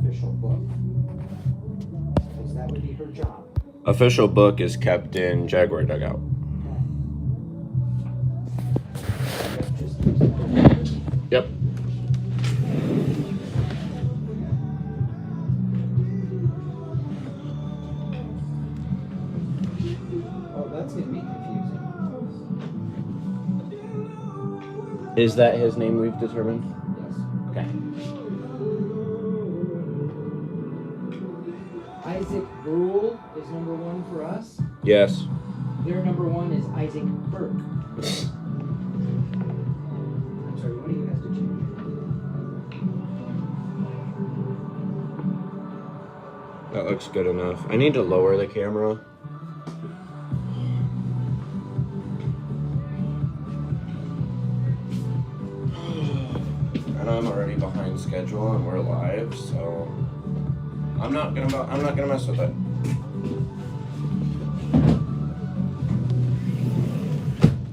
official book. Because that would be her job. Official book is kept in Jaguar dugout. Yep. Oh, that's gonna be confusing. Is that his name we've determined? Yes. Okay. Isaac Brule is number 1 for us. Yes. Their number 1 is Isaac Burke. I'm sorry, what do you have to change? That looks good enough. I need to lower the camera. And I'm already behind schedule and we're live, so I'm not gonna mess with it.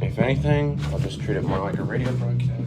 If anything, I'll just treat it more like a radio broadcast.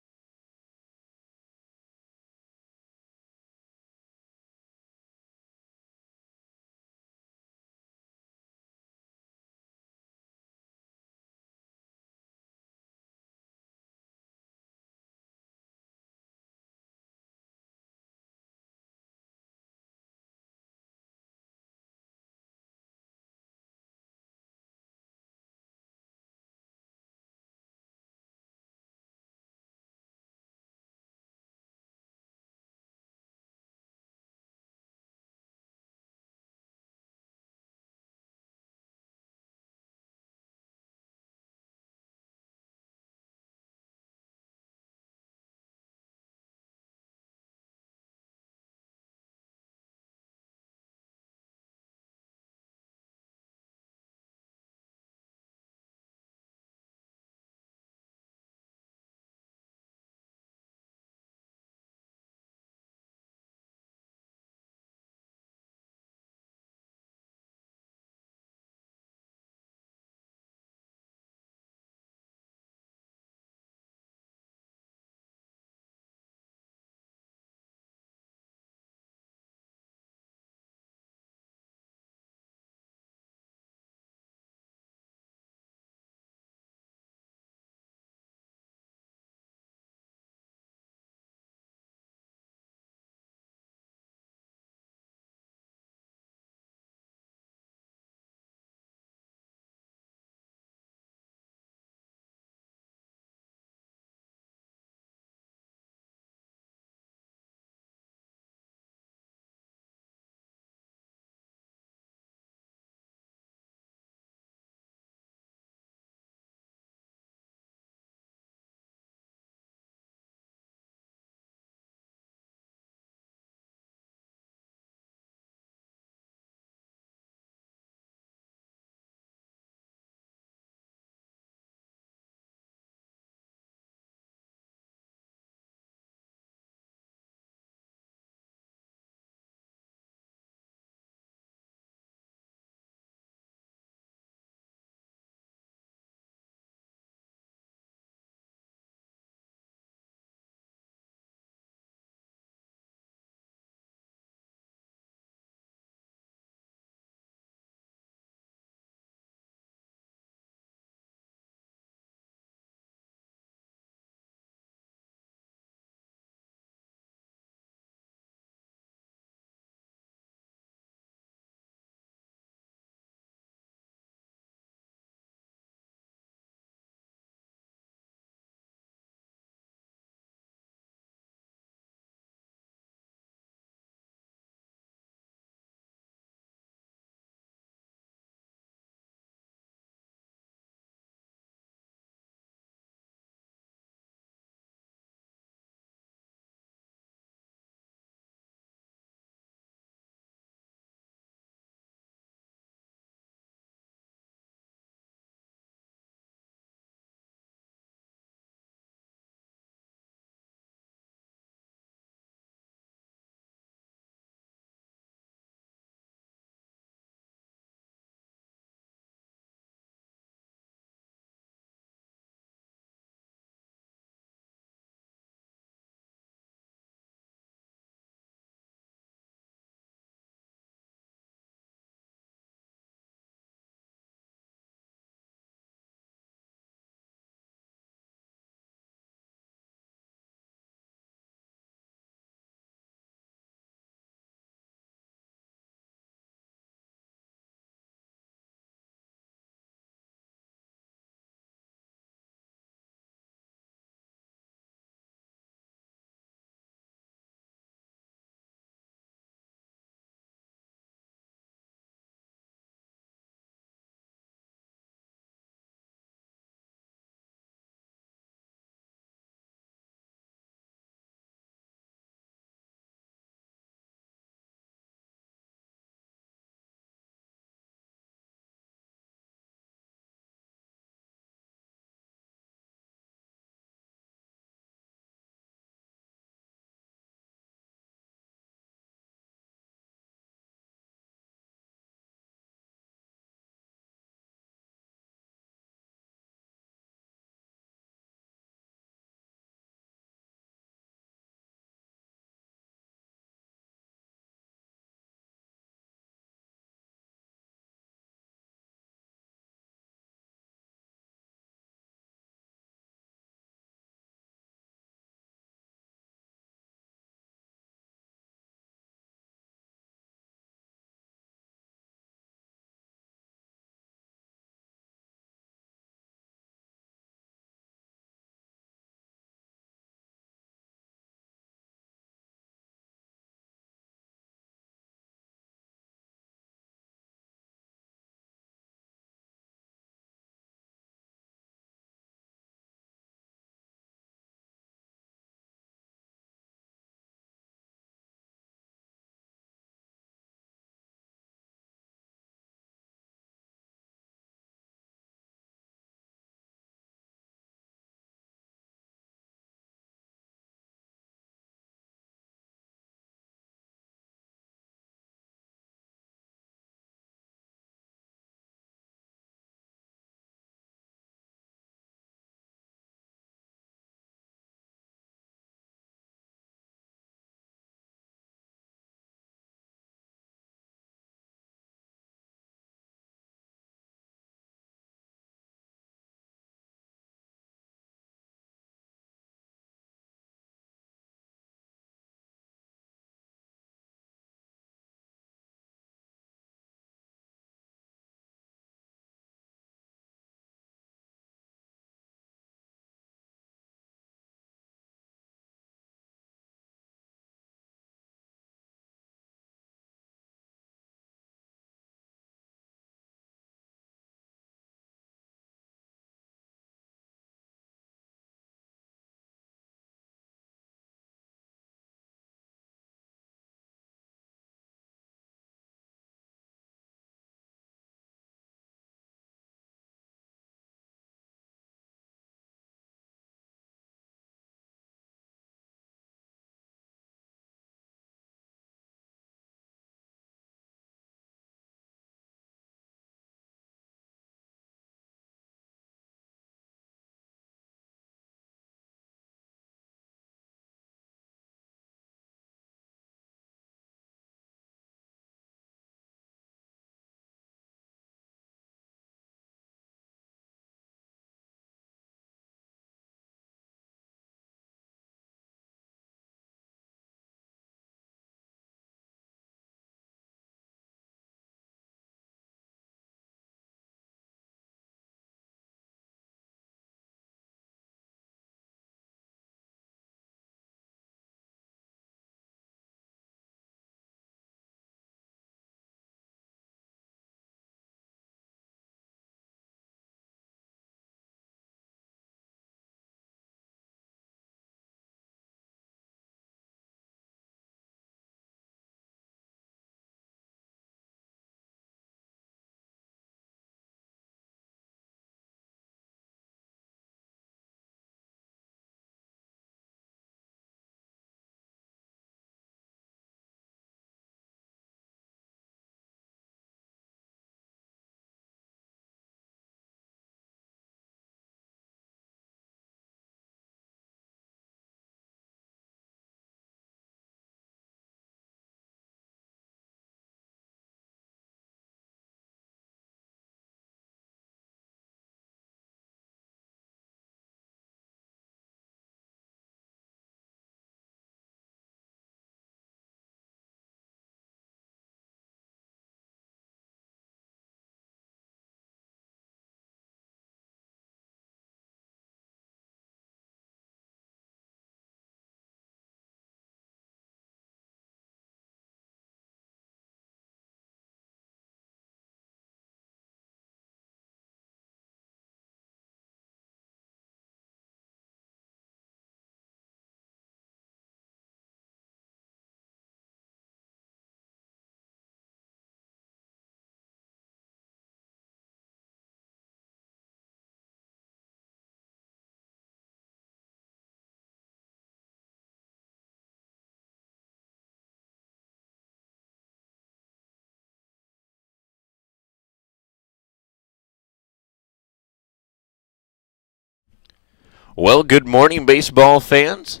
Well, good morning, baseball fans.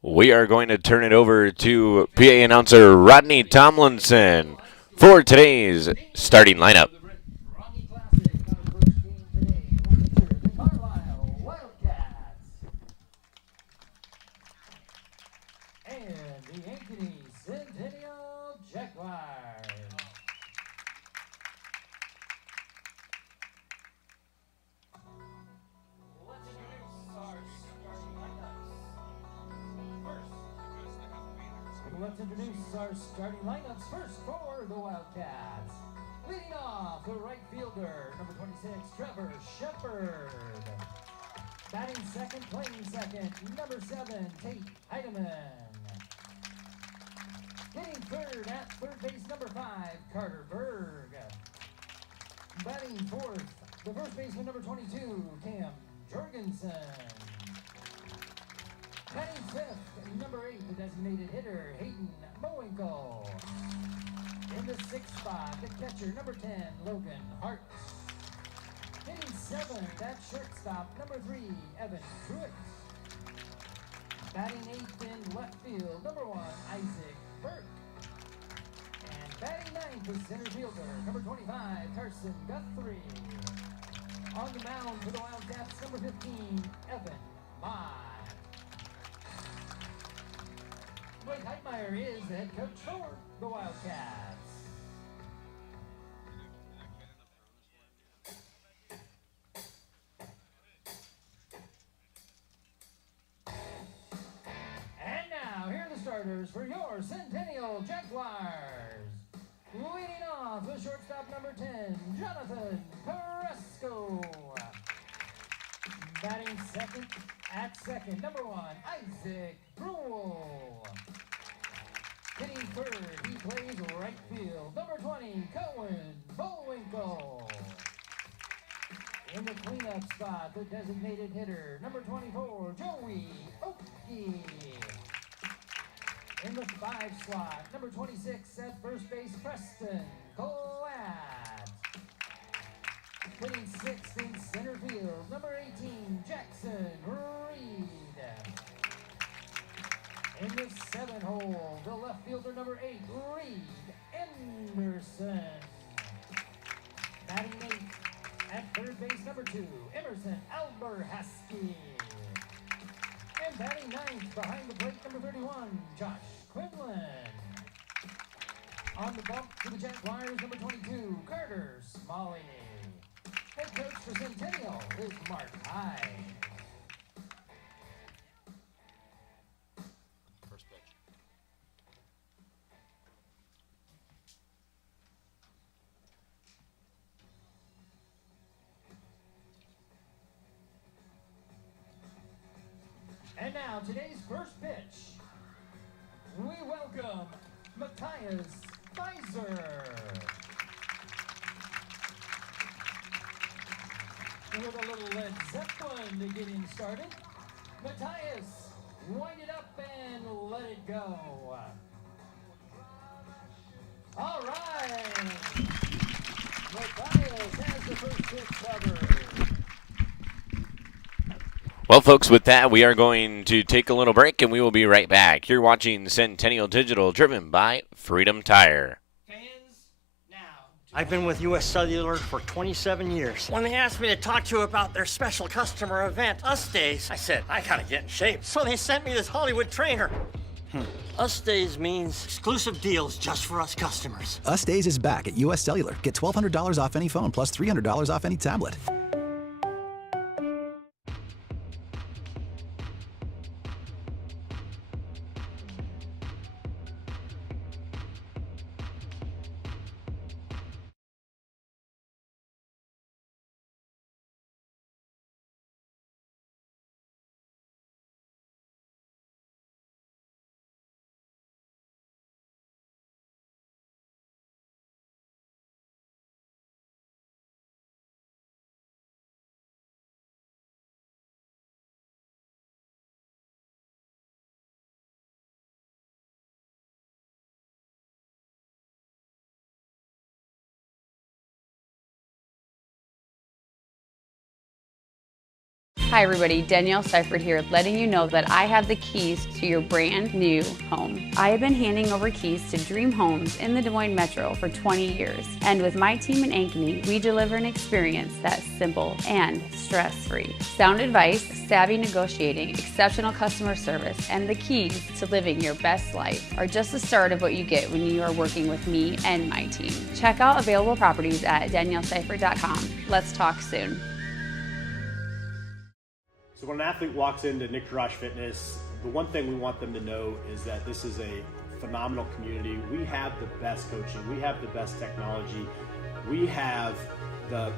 We are going to turn it over to PA announcer Rodney Tomlinson for today's starting lineup. Rocky Classic, our first game today will feature the Carlisle Wildcats and the Ankeny Centennial Jaguars. Let's introduce our starting lineups first for the Wildcats. Leading off, the right fielder, number 26, Trevor Shepard. Batting second, playing second, number 7, Tate Heidemann. Hitting third at third base, number 5, Carter Berg. Batting fourth, the first baseman, number 22, Cam Jorgensen. Batting fifth, number 8, the designated hitter, Hayden Mowinkle. In the sixth spot, the catcher, number 10, Logan Hart. Hitting seventh at shortstop, number 3, Evan Truitt. Batting eighth in left field, number 1, Isaac Burke. And batting ninth is center fielder, number 25, Carson Guthrie. On the mound for the Wildcats, number 15, Evan Mott. Blake Heitmeyer is the head coach for the Wildcats. And now, here are the starters for your Centennial Jaguars. Leading off, the shortstop, number 10, Jonathan Carrasco. Batting second at second, number 1, Isaac Brule. Hitting third, he plays right field, number 20, Cohen Bullwinkle. In the cleanup spot, the designated hitter, number 24, Joey Oakey. In the 5 slot, number 26 at first base, Preston Collette. Hitting sixth in center field, number 18, Jackson Reed. In the 7 hole, the left fielder, number 8, Reed Anderson. Batting 8th at third base, number 2, Emerson Alberhasky. And batting 9th behind the plate, number 31, Josh Quinlan. On the bump for the Jaguars, number 22, Carter Smalley. Head coach for Centennial is Mark Hyde. And now, today's first pitch. We welcome Matthias Pfizer. With a little Led Zeppelin to get him started. Matthias, wind it up and let it go. All right. Matthias has the first pitch covered. Well, folks, with that, we are going to take a little break, and we will be right back. You're watching Centennial Digital, driven by Freedom Tire. I've been with U.S. Cellular for 27 years. When they asked me to talk to you about their special customer event, Us Days, I said, I gotta get in shape. So they sent me this Hollywood trainer. Us Days means exclusive deals just for us customers. Us Days is back at U.S. Cellular. Get $1,200 off any phone plus $300 off any tablet. Hi everybody, Danielle Seifert here, letting you know that I have the keys to your brand new home. I have been handing over keys to dream homes in the Des Moines Metro for 20 years. And with my team in Ankeny, we deliver an experience that's simple and stress-free. Sound advice, savvy negotiating, exceptional customer service, and the keys to living your best life are just the start of what you get when you are working with me and my team. Check out available properties at danielleseifert.com. Let's talk soon. So when an athlete walks into Nick Garage Fitness, the one thing we want them to know is that this is a phenomenal community. We have the best coaching. We have the best technology. We have the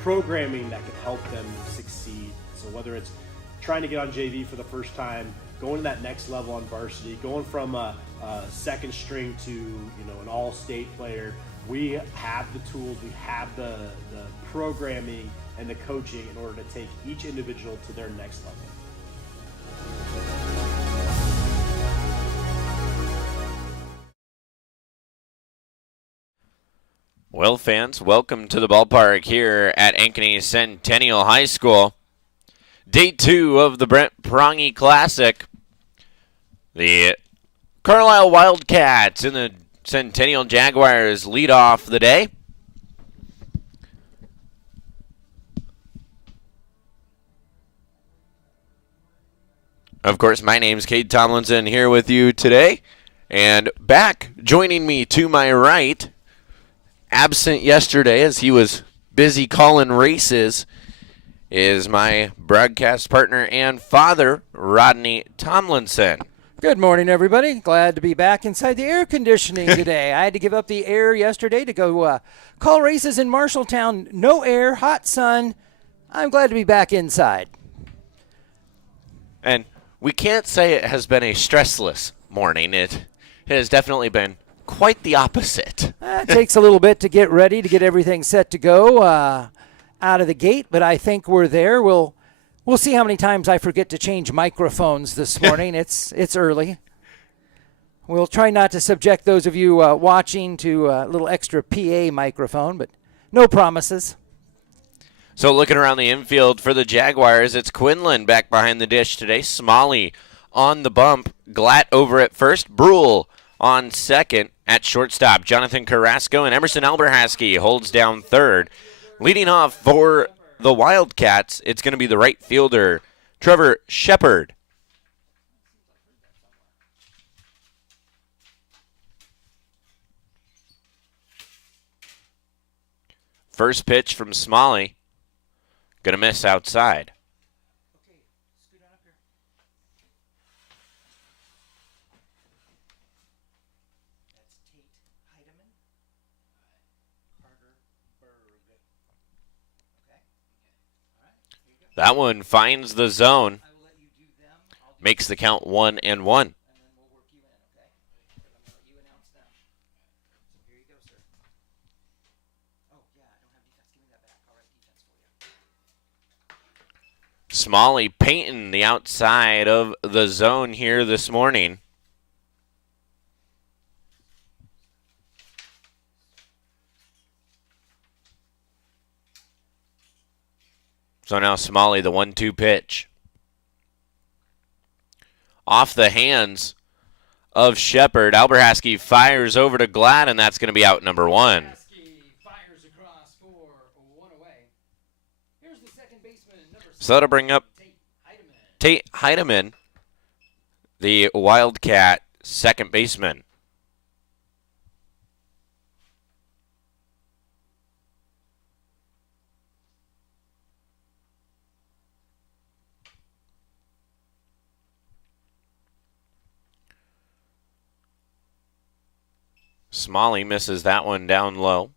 programming that can help them succeed. So whether it's trying to get on JV for the first time, going to that next level on varsity, going from a second string to an all-state player, we have the tools, we have the programming and the coaching in order to take each individual to their next level. Well, fans, welcome to the ballpark here at Ankeny Centennial High School. Day 2 of the Brent Prongy Classic. The Carlisle Wildcats and the Centennial Jaguars lead off the day. Of course, my name's Cade Tomlinson here with you today. And back, joining me to my right, absent yesterday as he was busy calling races, is my broadcast partner and father, Rodney Tomlinson. Good morning, everybody. Glad to be back inside the air conditioning today. I had to give up the air yesterday to go call races in Marshalltown. No air, hot sun. I'm glad to be back inside. And we can't say it has been a stressless morning. It has definitely been quite the opposite. It takes a little bit to get ready, to get everything set to go out of the gate, but I think we're there. We'll see how many times I forget to change microphones this morning. It's early. We'll try not to subject those of you watching to a little extra PA microphone, but no promises. So looking around the infield for the Jaguars, it's Quinlan back behind the dish today. Smalley on the bump. Glatt over at first. Brule on second. At shortstop, Jonathan Carrasco and Emerson Alberhasky holds down third. Leading off for the Wildcats, it's going to be the right fielder, Trevor Shepard. First pitch from Smalley. Going to miss outside. Okay, scoot on up here. That's Tate Heidemann. Carter Berg. Okay. All right. Here you go. That one finds the zone. I will let you do them. I'll do Makes the count 1-1. and then we'll work you in, okay? I'm going to let you announce them. So here you go, sir. Oh, yeah, I don't have defense. Give me that back. I'll write defense for you. Smalley painting the outside of the zone here this morning. So now Smalley, the 1-2 pitch. Off the hands of Shepard. Alberhasky fires over to Glatt, and that's going to be out number 1. Fires across for 1 away. Here's the second baseman, number So that'll bring up Tate Heidemann, the Wildcat second baseman. Smalley misses that one down low.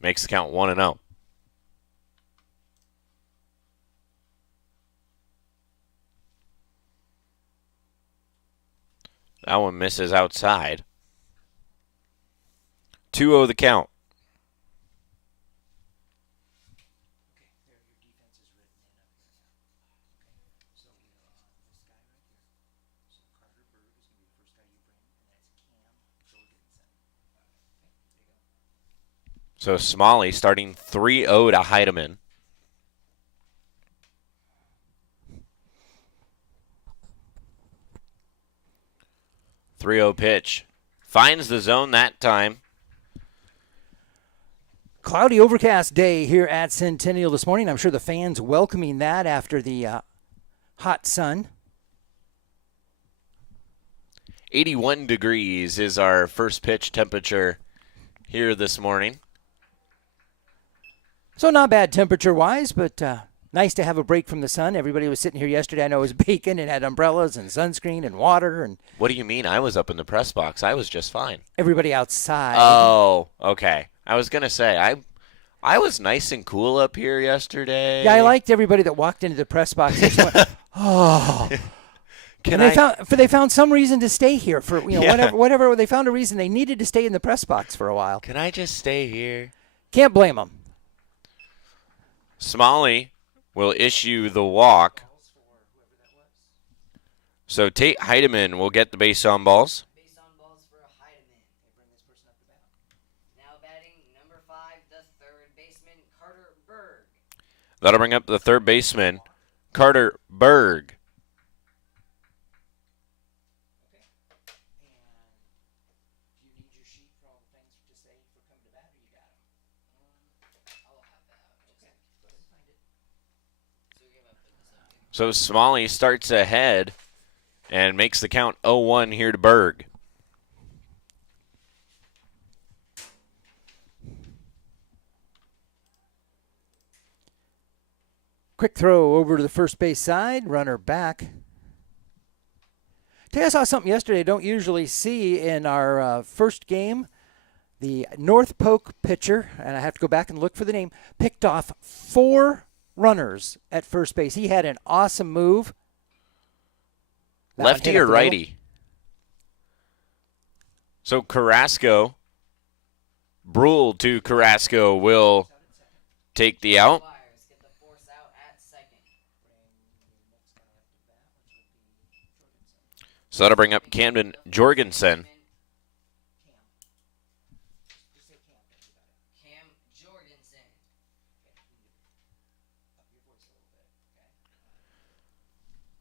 Makes the count 1-0. That one misses outside. 2-0 the count. So Smalley starting 3-0 to Heidemann. Pitch. Finds the zone that time. Cloudy, overcast day here at Centennial this morning. I'm sure the fans welcoming that after the hot sun. 81 degrees is our first pitch temperature here this morning. So not bad temperature-wise, but nice to have a break from the sun. Everybody was sitting here yesterday. I know it was baking and had umbrellas and sunscreen and water. And what do you mean? I was up in the press box. I was just fine. Everybody outside. Oh, okay. I was going to say, I was nice and cool up here yesterday. Yeah, I liked everybody that walked into the press box. They just went, oh. They found some reason to stay here for whatever. They found a reason they needed to stay in the press box for a while. Can I just stay here? Can't blame them. Smalley will issue the walk. So Tate Heidemann will get the base on balls. Base on balls for Heidemann. Bring this person up to bat. Now batting number 5, the third baseman, Carter Berg. That'll bring up the third baseman, Carter Berg. So Smalley starts ahead and makes the count 0-1 here to Berg. Quick throw over to the first base side, runner back. Tell you, I saw something yesterday I don't usually see in our first game. The North Polk pitcher, and I have to go back and look for the name, picked off 4 runners at first base. He had an awesome move. Lefty or righty? So Carrasco, Brule to Carrasco will take the out. So that'll bring up Camden Jorgensen.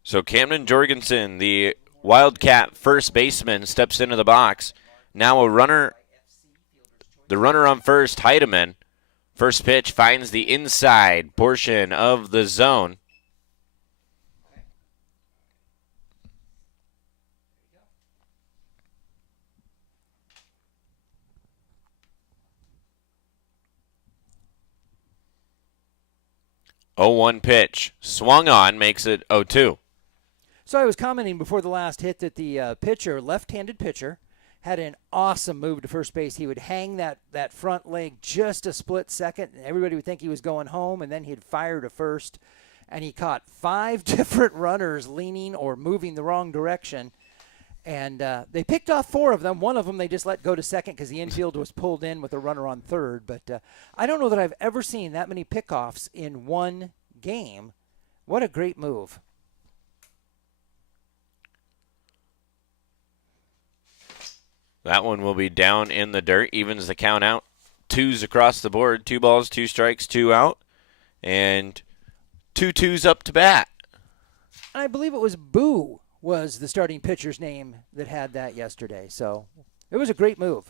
So Camden Jorgensen, the Wildcat first baseman, steps into the box. Now the runner on first, Heidemann. First pitch finds the inside portion of the zone. Oh, 1 pitch. Swung on, makes it 0-2. So I was commenting before the last hit that the pitcher, left-handed pitcher, had an awesome move to first base. He would hang that front leg just a split second, and everybody would think he was going home, and then he'd fire to first. And he caught 5 different runners leaning or moving the wrong direction. And they picked off 4 of them. One of them they just let go to second because the infield was pulled in with a runner on third. But I don't know that I've ever seen that many pickoffs in one game. What a great move. That one will be down in the dirt. Evens the count out. 2s across the board. 2 balls, 2 strikes, 2 out. And 2 2s up to bat. I believe it was Boo was the starting pitcher's name that had that yesterday. So it was a great move.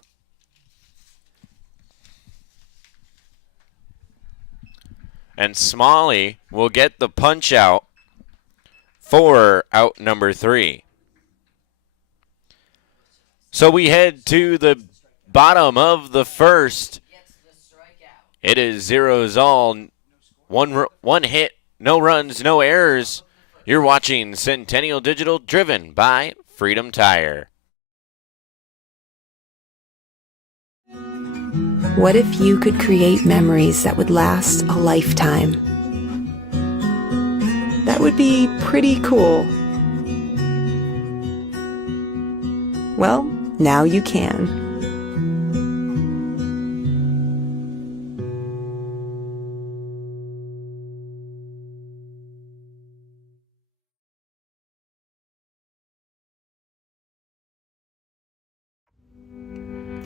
And Smalley will get the punch out for out number 3. So we head to the bottom of the first. It is 0s all. One hit, no runs, no errors. You're watching Centennial Digital, driven by Freedom Tire. What if you could create memories that would last a lifetime? That would be pretty cool. Well, now you can.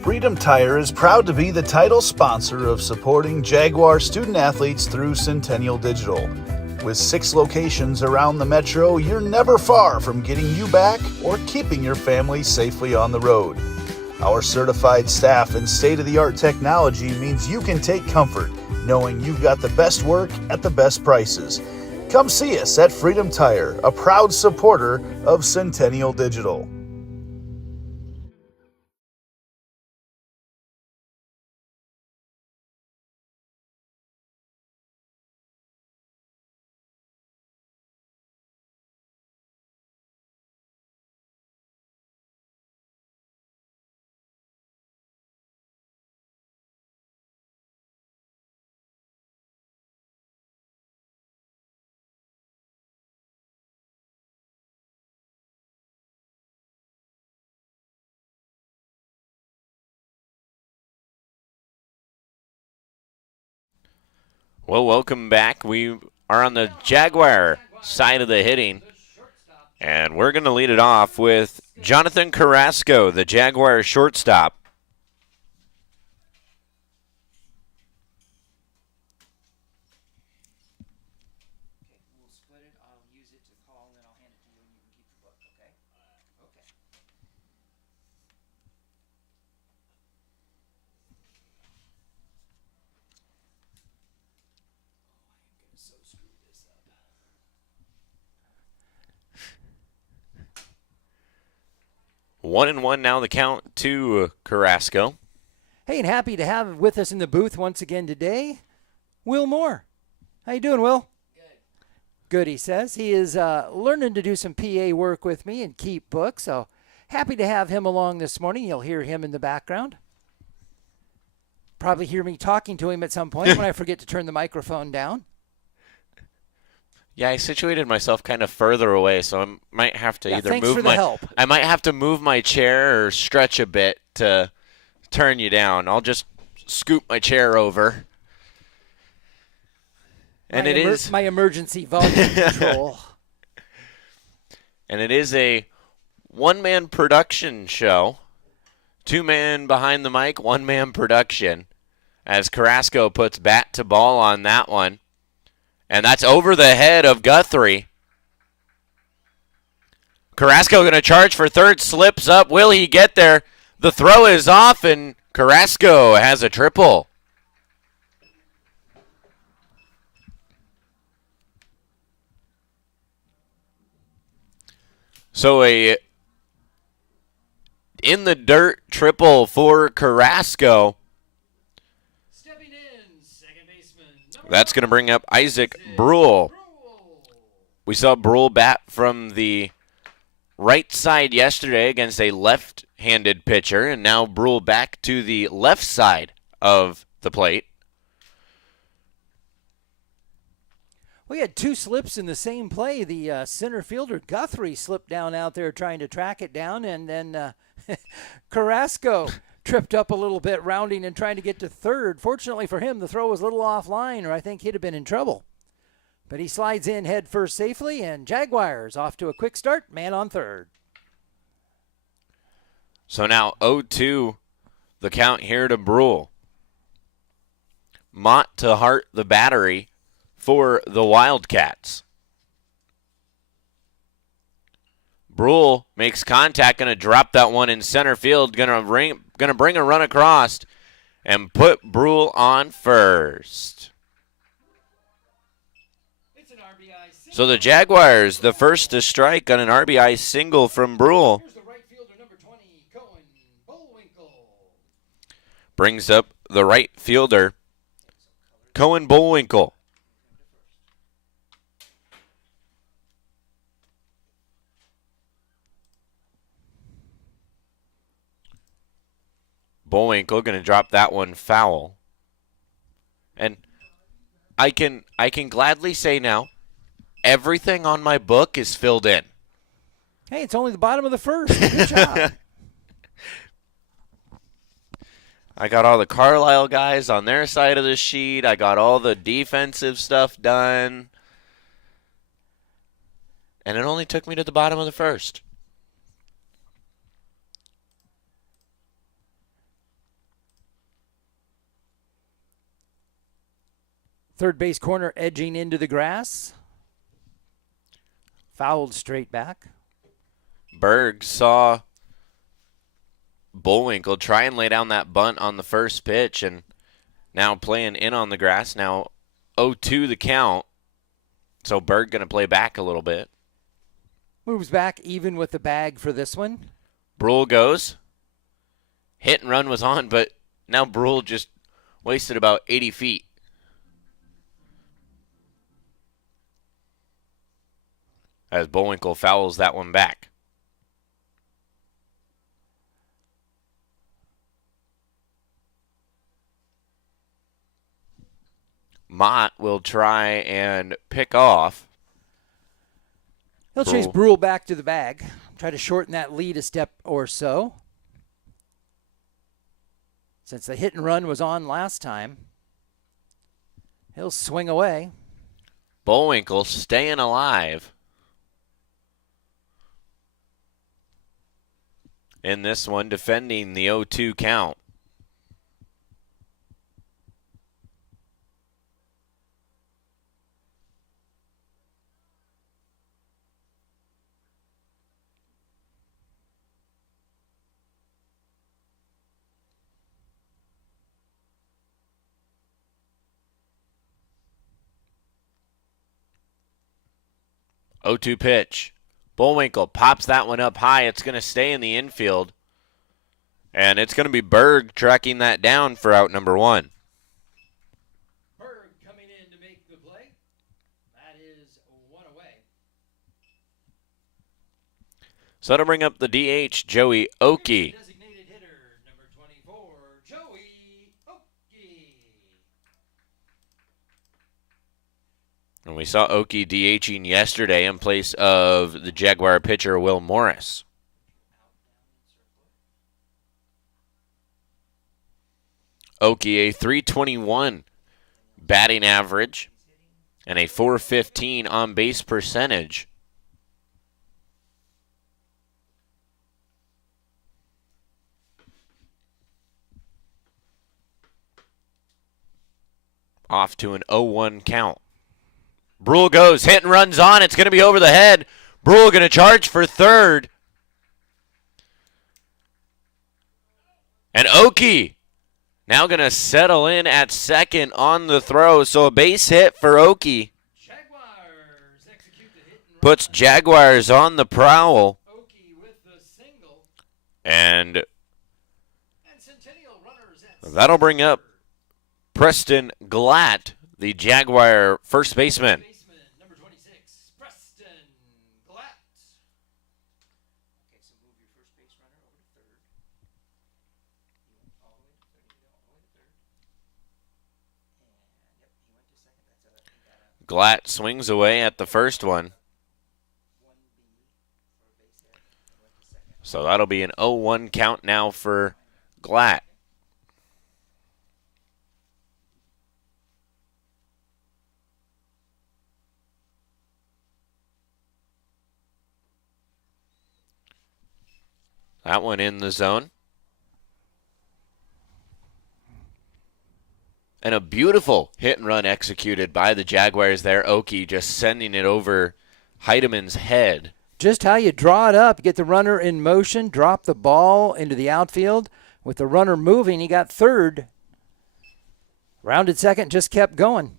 Freedom Tire is proud to be the title sponsor of supporting Jaguar student-athletes through Centennial Digital. With 6 locations around the metro, you're never far from getting you back or keeping your family safely on the road. Our certified staff and state-of-the-art technology means you can take comfort knowing you've got the best work at the best prices. Come see us at Freedom Tire, a proud supporter of Centennial Digital. Well, welcome back. We are on the Jaguar side of the hitting, and we're going to lead it off with Jonathan Carrasco, the Jaguar shortstop. We'll split it. I'll use it to call, and then I'll hand it to you, and you can keep the book, okay? Okay. So screw this up. 1-1 now the count to Carrasco. Hey, and happy to have with us in the booth once again today, Will Moore. How you doing, Will? Good, he says. He is learning to do some PA work with me and keep books, so happy to have him along this morning. You'll hear him in the background. Probably hear me talking to him at some point when I forget to turn the microphone down. Yeah, I situated myself kind of further away, so I might have to either thanks move for the help. I might have to move my chair or stretch a bit to turn you down. I'll just scoop my chair over. And it is my emergency volume control. And it is a one-man production show. 2-man behind the mic, 1-man production. As Carrasco puts bat to ball on that one. And that's over the head of Guthrie. Carrasco going to charge for third, slips up. Will he get there? The throw is off, and Carrasco has a triple. So a in the dirt triple for Carrasco. Stepping in, second baseman. That's going to bring up Isaac Brule. We saw Brule bat from the right side yesterday against a left-handed pitcher, and now Brule back to the left side of the plate. We had 2 slips in the same play. The center fielder, Guthrie, slipped down out there trying to track it down, and then Carrasco tripped up a little bit, rounding and trying to get to third. Fortunately for him, the throw was a little offline, or I think he'd have been in trouble. But he slides in head first safely, and Jaguars off to a quick start, man on third. So now 0-2, the count here to Brule. Mott to Hart the battery for the Wildcats. Brule makes contact, going to drop that one in center field, going to bring a run across and put Brule on first. It's an RBI single. So the Jaguars, the first to strike on an RBI single from Brule. Here's the right fielder, number 20, Cohen Bullwinkle. Brings up the right fielder, Cohen Bullwinkle. Bullwinkle going to drop that one foul. And I can gladly say now, everything on my book is filled in. Hey, it's only the bottom of the first. Good job. I got all the Carlisle guys on their side of the sheet. I got all the defensive stuff done. And it only took me to the bottom of the first. Third base corner edging into the grass. Fouled straight back. Berg saw Bullwinkle try and lay down that bunt on the first pitch, and now playing in on the grass. Now 0-2 the count. So Berg going to play back a little bit. Moves back even with the bag for this one. Brule goes. Hit and run was on, but now Brule just wasted about 80 feet. As Bullwinkle fouls that one back. Mott will try and pick off. He'll chase Brule back to the bag. Try to shorten that lead a step or so. Since the hit and run was on last time, he'll swing away. Bullwinkle staying alive in this one, defending the 0-2 count. O2 pitch. Bullwinkle pops that one up high. It's going to stay in the infield. And it's going to be Berg tracking that down for out number one. Berg coming in to make the play. That is one away. So that'll bring up the DH, Joey Oakey. Designated hitter, number 24, Joey Oakey. And we saw Oakey DHing yesterday in place of the Jaguar pitcher, Will Morris. Oakey, a 321 batting average and a 415 on-base percentage. Off to an 0-1 count. Brule goes, hit and runs on. It's going to be over the head. Brule going to charge for third. And Oakey now going to settle in at second on the throw. So a base hit for Oakey. Jaguars execute the hit and run. Puts Jaguars on the prowl. Oakey with the single. And Centennial runners at that'll bring up Preston Glatt, the Jaguar first baseman. Number 26, Preston Glatt. Okay, so move your first base runner over to third. He went all the way to third. All the way to third. And yep, he went to second. That's Glatt swings away at the first one. So that'll be an 0-1 count now for Glatt. That one in the zone. And a beautiful hit and run executed by the Jaguars there. Oakey just sending it over Heidemann's head. Just how you draw it up. Get the runner in motion, drop the ball into the outfield. With the runner moving, he got third. Rounded second, just kept going.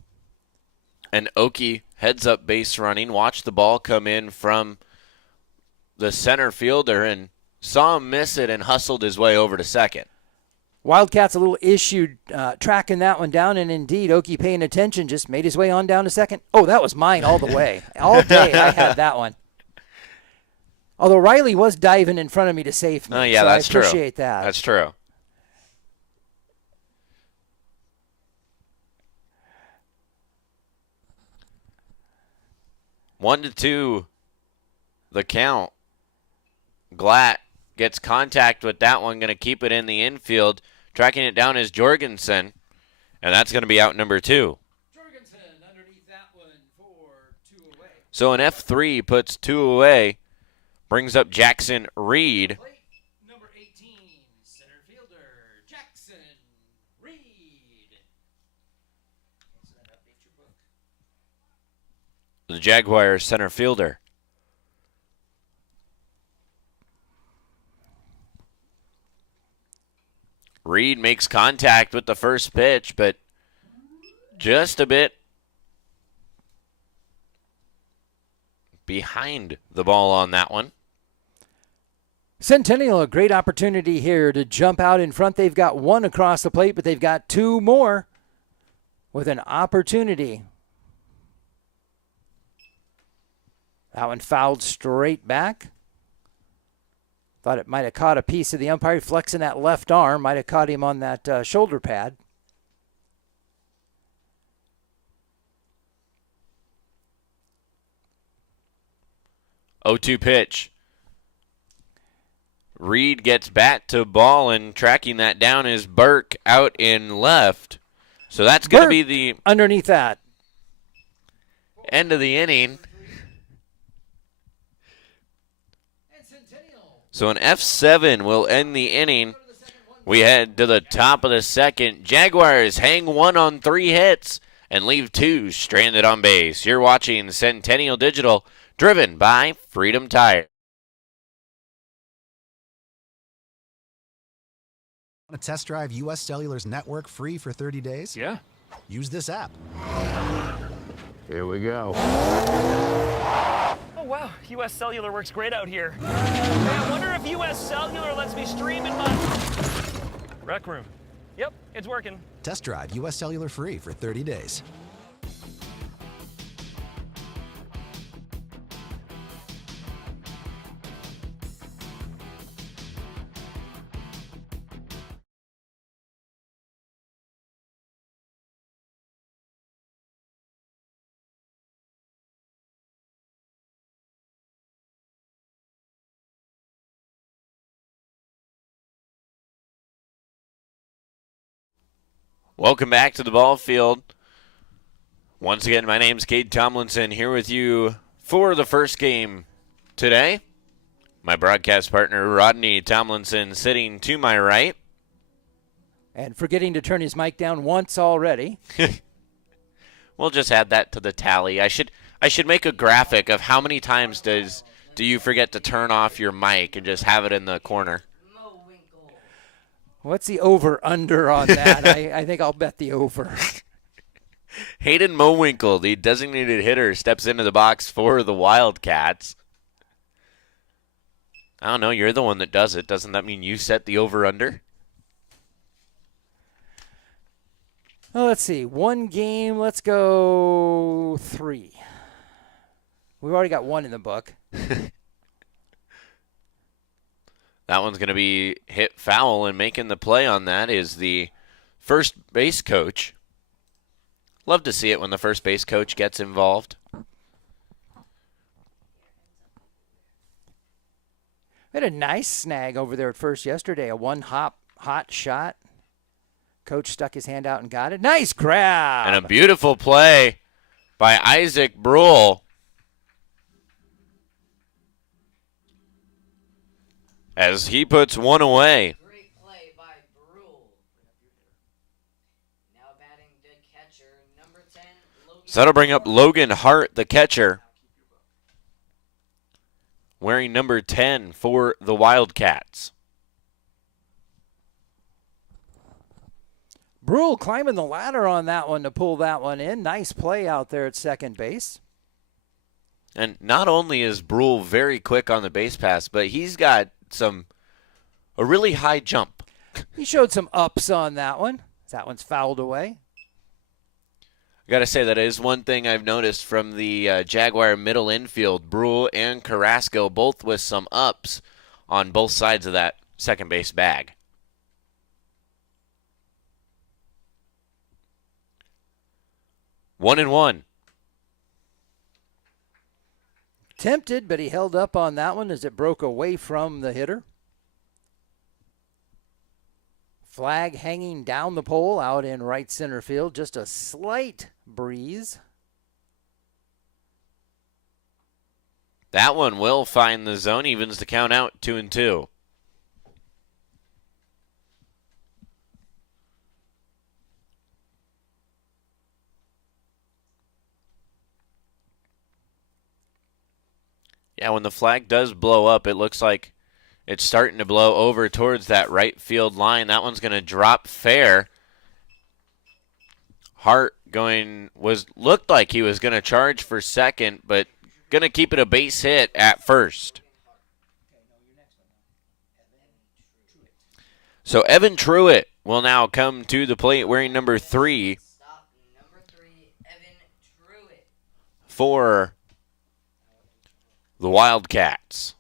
And Oakey heads up base running. Watched the ball come in from the center fielder and saw him miss it and hustled his way over to second. Wildcats a little issue tracking that one down, and indeed, Oakey paying attention just made his way on down to second. Oh, that was mine all the way. All day I had that one. Although Riley was diving in front of me to save me. Oh, yeah, so that's true. I appreciate that. That's true. One to two, the count. Glatt gets contact with that one, going to keep it in the infield. Tracking it down is Jorgensen, and that's going to be out number two. Jorgensen underneath that one for 2 away. So an F3 puts 2 away, brings up Jackson Reed. Plate number 18, center fielder Jackson Reed. So that updates your the Jaguars center fielder. Reed makes contact with the first pitch, but just a bit behind the ball on that one. Centennial, a great opportunity here to jump out in front. They've got one across the plate, but they've got two more with an opportunity. That one fouled straight back. Thought it might have caught a piece of the umpire flexing that left arm. Might have caught him on that shoulder pad. Oh-2 pitch. Reed gets bat to ball, and tracking that down is Burke out in left. So that's going to be the underneath that end of the inning. So an F7 will end the inning. We head to the top of the second. Jaguars hang one on 3 hits and leave 2 stranded on base. You're watching Centennial Digital, driven by Freedom Tire. Want to test drive U.S. Cellular's network free for 30 days? Yeah. Use this app. Here we go. Oh, wow. U.S. Cellular works great out here. Hey, I wonder if U.S. Cellular lets me stream in my rec room. Yep, it's working. Test drive U.S. Cellular free for 30 days. Welcome back to the ball field. Once again, my name's Cade Tomlinson, here with you for the first game today. My broadcast partner, Rodney Tomlinson, sitting to my right. And forgetting to turn his mic down once already. We'll just add that to the tally. I should make a graphic of how many times do you forget to turn off your mic and just have it in the corner. What's the over-under on that? I think I'll bet the over. Hayden Mowinkle, the designated hitter, steps into the box for the Wildcats. I don't know. You're the one that does it. Doesn't that mean you set the over-under? Well, let's see. 1 game. Let's go 3. We've already got 1 in the book. That one's going to be hit foul, and making the play on that is the first base coach. Love to see it when the first base coach gets involved. We had a nice snag over there at first yesterday, a one-hop hot shot. Coach stuck his hand out and got it. Nice grab! And a beautiful play by Isaac Brule. As he puts one away. Great play by Brule. Now batting the catcher, number 10, Logan. So that'll bring up Logan Hart, the catcher, wearing number 10 for the Wildcats. Brule climbing the ladder on that one to pull that one in. Nice play out there at second base. And not only is Brule very quick on the base pass, but he's got a really high jump. He showed some ups on that one. That one's fouled away. I got to say, that is one thing I've noticed from the Jaguar middle infield. Brule and Carrasco both with some ups on both sides of that second base bag. One and one. Tempted, but he held up on that one as it broke away from the hitter. Flag hanging down the pole out in right center field. Just a slight breeze. That one will find the zone, evens the count out 2-2. Yeah, when the flag does blow up, it looks like it's starting to blow over towards that right field line. That one's going to drop fair. Hart looked like he was going to charge for second, but going to keep it a base hit at first. So Evan Truitt will now come to the plate wearing number 3 for the Wildcats.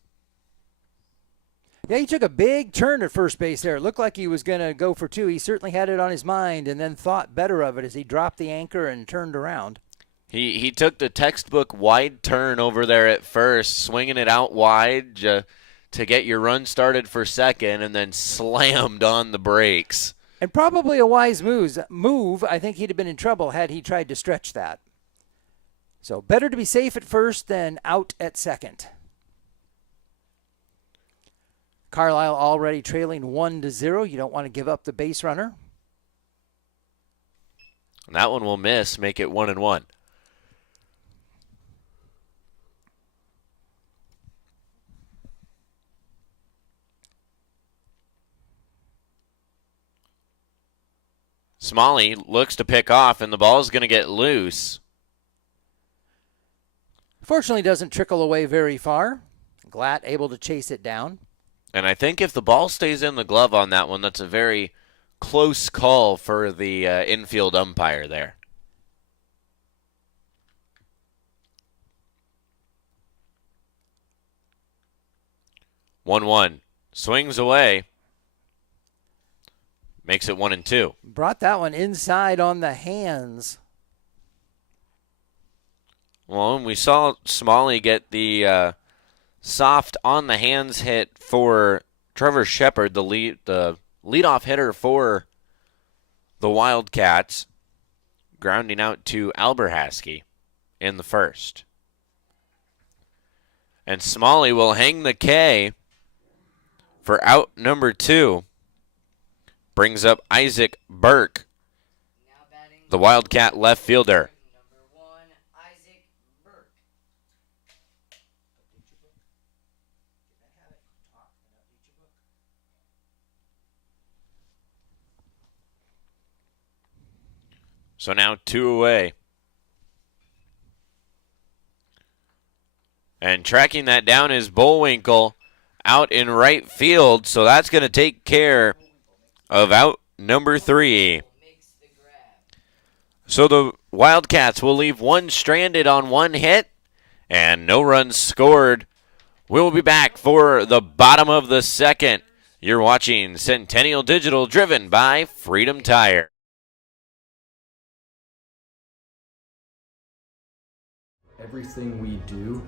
Yeah, he took a big turn at first base there. It looked like he was going to go for 2. He certainly had it on his mind and then thought better of it as he dropped the anchor and turned around. He took the textbook wide turn over there at first, swinging it out wide to get your run started for second, and then slammed on the brakes. And probably a wise move. I think he'd have been in trouble had he tried to stretch that. So better to be safe at first than out at second. Carlisle already trailing 1-0. You don't want to give up the base runner. And that one will miss, make it 1-1. Smalley looks to pick off, and the ball's going to get loose. Fortunately, doesn't trickle away very far. Glatt able to chase it down. And I think if the ball stays in the glove on that one, that's a very close call for the infield umpire there. One. Swings away. Makes it 1-2. Brought that one inside on the hands. Well, and we saw Smalley get the soft on the hands hit for Trevor Shepard, the leadoff hitter for the Wildcats, grounding out to Alberhaskey in the first. And Smalley will hang the K for out number 2. Brings up Isaac Burke, the Wildcat left fielder. So now 2 away. And tracking that down is Bullwinkle out in right field, so that's going to take care of out number 3. So the Wildcats will leave one stranded on 1 hit and no runs scored. We'll be back for the bottom of the second. You're watching Centennial Digital, driven by Freedom Tire. Everything we do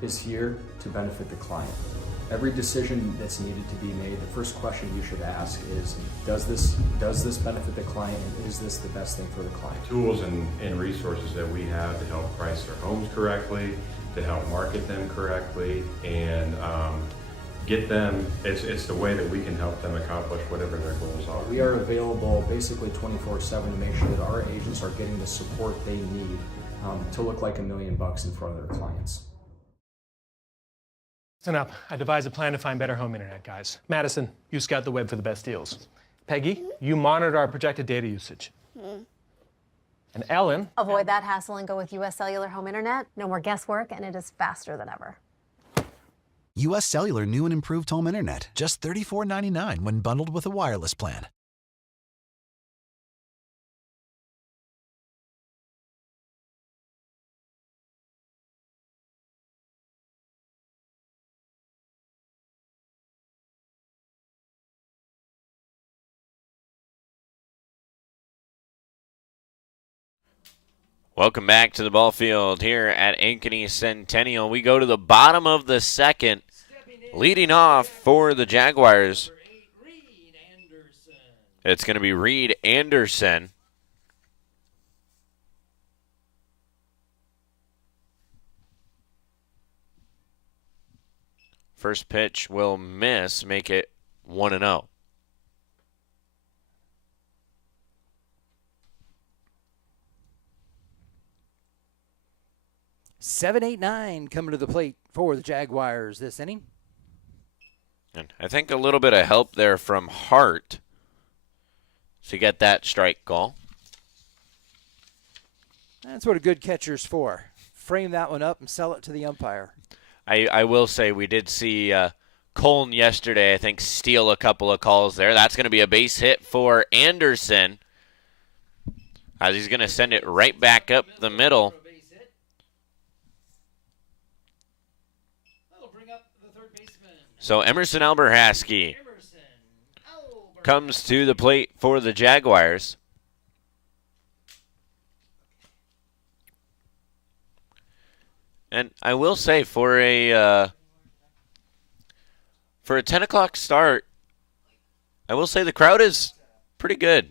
is here to benefit the client. Every decision that's needed to be made, the first question you should ask is, does this benefit the client, and is this the best thing for the client? Tools and resources that we have to help price their homes correctly, to help market them correctly, and get them, it's the way that we can help them accomplish whatever their goals are. We are available basically 24/7 to make sure that our agents are getting the support they need to look like $1 million in front of their clients. Listen up. I devised a plan to find better home internet, guys. Madison, you scout the web for the best deals. Peggy, you monitor our projected data usage. And Ellen... Avoid that hassle and go with U.S. Cellular Home Internet. No more guesswork, and it is faster than ever. U.S. Cellular new and improved home internet. Just $34.99 when bundled with a wireless plan. Welcome back to the ball field here at Ankeny Centennial. We go to the bottom of the second. Leading off for the Jaguars, it's going to be Reed Anderson. First pitch will miss, make it 1-0. Seven, 8, 9 coming to the plate for the Jaguars this inning. And I think a little bit of help there from Hart to get that strike call. That's what a good catcher's for. Frame that one up and sell it to the umpire. I will say we did see Colton yesterday, I think, steal a couple of calls there. That's going to be a base hit for Anderson, as he's going to send it right back up the middle. So Emerson Alberhaski comes to the plate for the Jaguars. And I will say, for a 10 o'clock start, I will say the crowd is pretty good.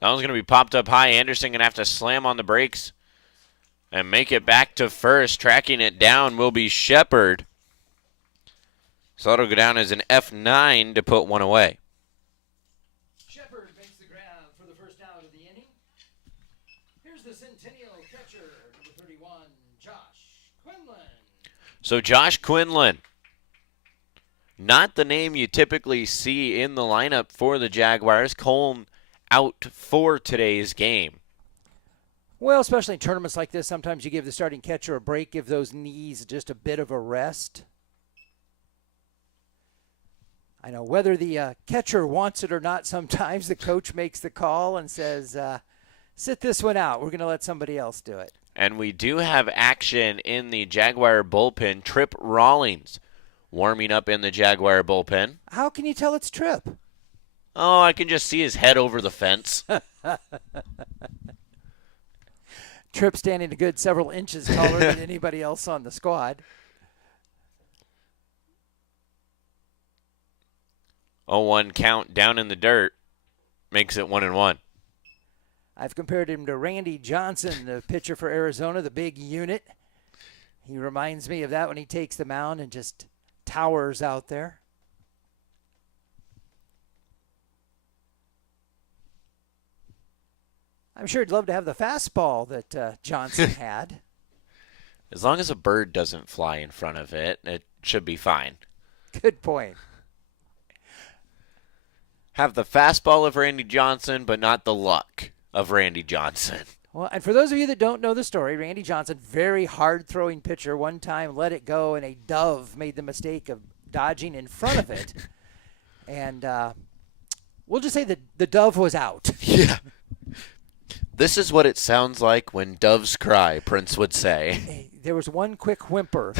That one's going to be popped up high. Anderson going to have to slam on the brakes and make it back to first. Tracking it down will be Shepard. So that'll go down as an F9 to put one away. Shepard makes the grab for the first out of the inning. Here's the Centennial catcher, number 31, Josh Quinlan. So Josh Quinlan, not the name you typically see in the lineup for the Jaguars. Colm out for today's game. Well, especially in tournaments like this, sometimes you give the starting catcher a break, give those knees just a bit of a rest. I know whether the catcher wants it or not, sometimes the coach makes the call and says, sit this one out. We're going to let somebody else do it. And we do have action in the Jaguar bullpen. Tripp Rawlings warming up in the Jaguar bullpen. How can you tell it's Tripp? Oh, I can just see his head over the fence. Tripp standing a good several inches taller than anybody else on the squad. 0-1 count down in the dirt makes it 1-1. I've compared him to Randy Johnson, the pitcher for Arizona, the big unit. He reminds me of that when he takes the mound and just towers out there. I'm sure he'd love to have the fastball that Johnson had. As long as a bird doesn't fly in front of it, it should be fine. Good point. Have the fastball of Randy Johnson, but not the luck of Randy Johnson. Well, and for those of you that don't know the story, Randy Johnson, very hard-throwing pitcher, one time let it go, and a dove made the mistake of dodging in front of it. And we'll just say that the dove was out. Yeah. This is what it sounds like when doves cry, Prince would say. There was one quick whimper.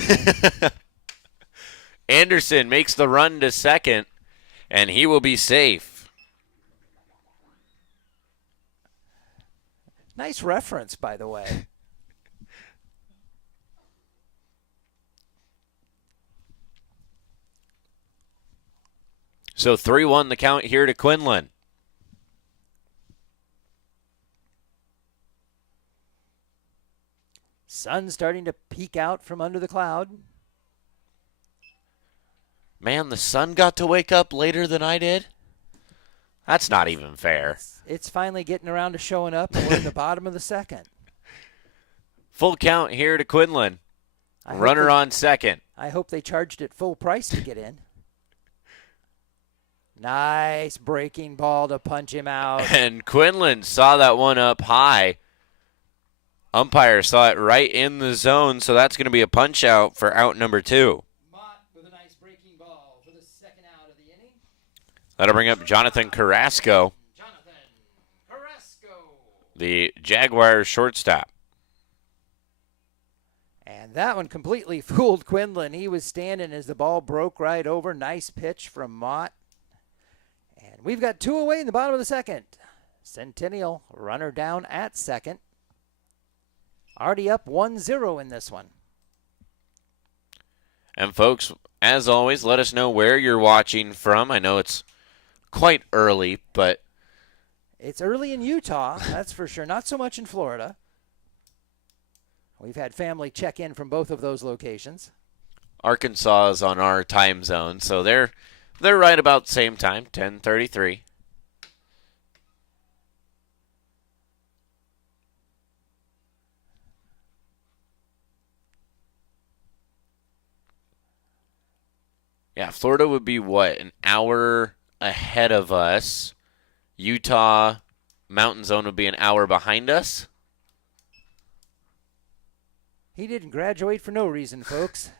Anderson makes the run to second, and he will be safe. Nice reference, by the way. So 3-1 the count here to Quinlan. Sun starting to peek out from under the cloud. Man, the sun got to wake up later than I did? That's not even fair. It's finally getting around to showing up, and we're in the bottom of the second. Full count here to Quinlan. Runner on second. I hope they charged it full price to get in. Nice breaking ball to punch him out. And Quinlan saw that one up high. Umpire saw it right in the zone, so that's going to be a punch out for out number 2. Mott with a nice breaking ball for the second out of the inning. That'll bring up Jonathan Carrasco, the Jaguars shortstop. And that one completely fooled Quinlan. He was standing as the ball broke right over. Nice pitch from Mott. And we've got 2 away in the bottom of the second. Centennial runner down at second. Already up 1-0 in this one. And folks, as always, let us know where you're watching from. I know it's quite early, but it's early in Utah, that's for sure. Not so much in Florida. We've had family check in from both of those locations. Arkansas is on our time zone, so they're right about the same time, 10:33. Yeah, Florida would be what, an hour ahead of us. Utah Mountain Zone would be an hour behind us. He didn't graduate for no reason, folks.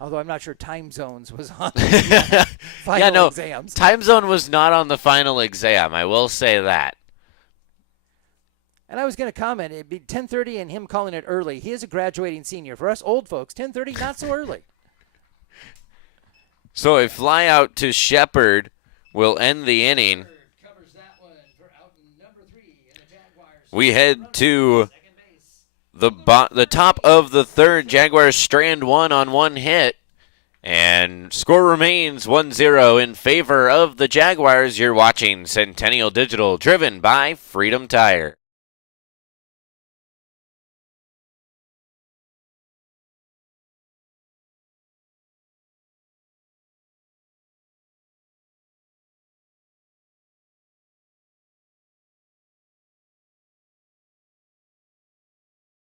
Although I'm not sure time zones was on the final exams. Time zone was not on the final exam. I will say that. And I was going to comment, it'd be 10:30 and him calling it early. He is a graduating senior. For us old folks, 10:30, not so early. So a fly out to Shepard will end the inning. We head to the top of the third. Jaguars strand one on one hit. And score remains 1-0 in favor of the Jaguars. You're watching Centennial Digital, driven by Freedom Tire.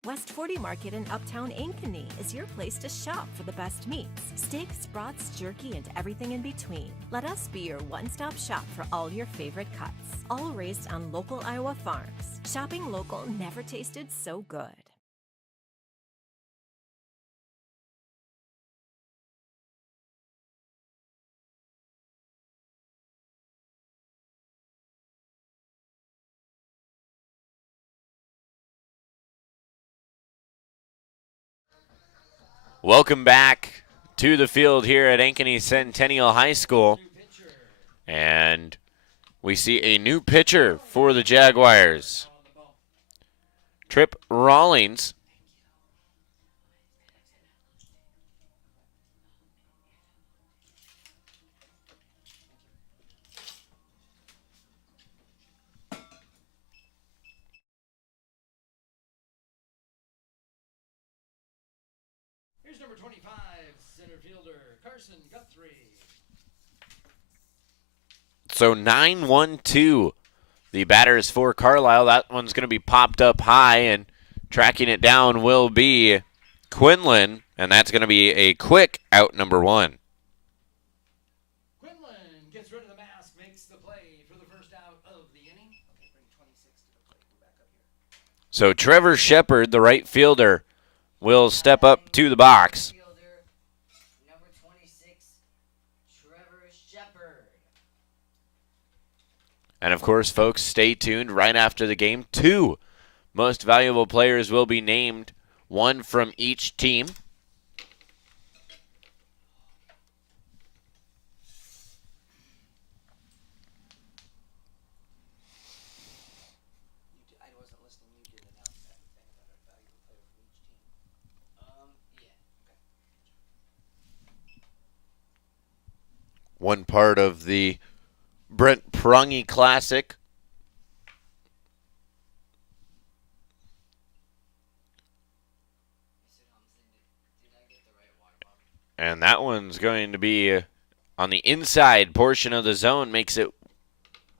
West 40 Market in Uptown Ankeny is your place to shop for the best meats, steaks, brats, jerky, and everything in between. Let us be your one-stop shop for all your favorite cuts, all raised on local Iowa farms. Shopping local never tasted so good. Welcome back to the field here at Ankeny Centennial High School. And we see a new pitcher for the Jaguars. Trip Rawlings. Here's number 25, center fielder Carson Guthrie. So 9-1-2. The batters for Carlisle. That one's going to be popped up high, and tracking it down will be Quinlan, and that's going to be a quick out number one. Quinlan gets rid of the mask, makes the play for the first out of the inning. Okay, bring 26 to the plate. We're back up here. So Trevor Shepard, the right fielder, will step up to the box. Number 26, Trevor Shepard. And of course, folks, stay tuned. Right after the game, 2 most valuable players will be named, 1 from each team. One part of the Brent Prongy Classic. And that one's going to be on the inside portion of the zone, makes it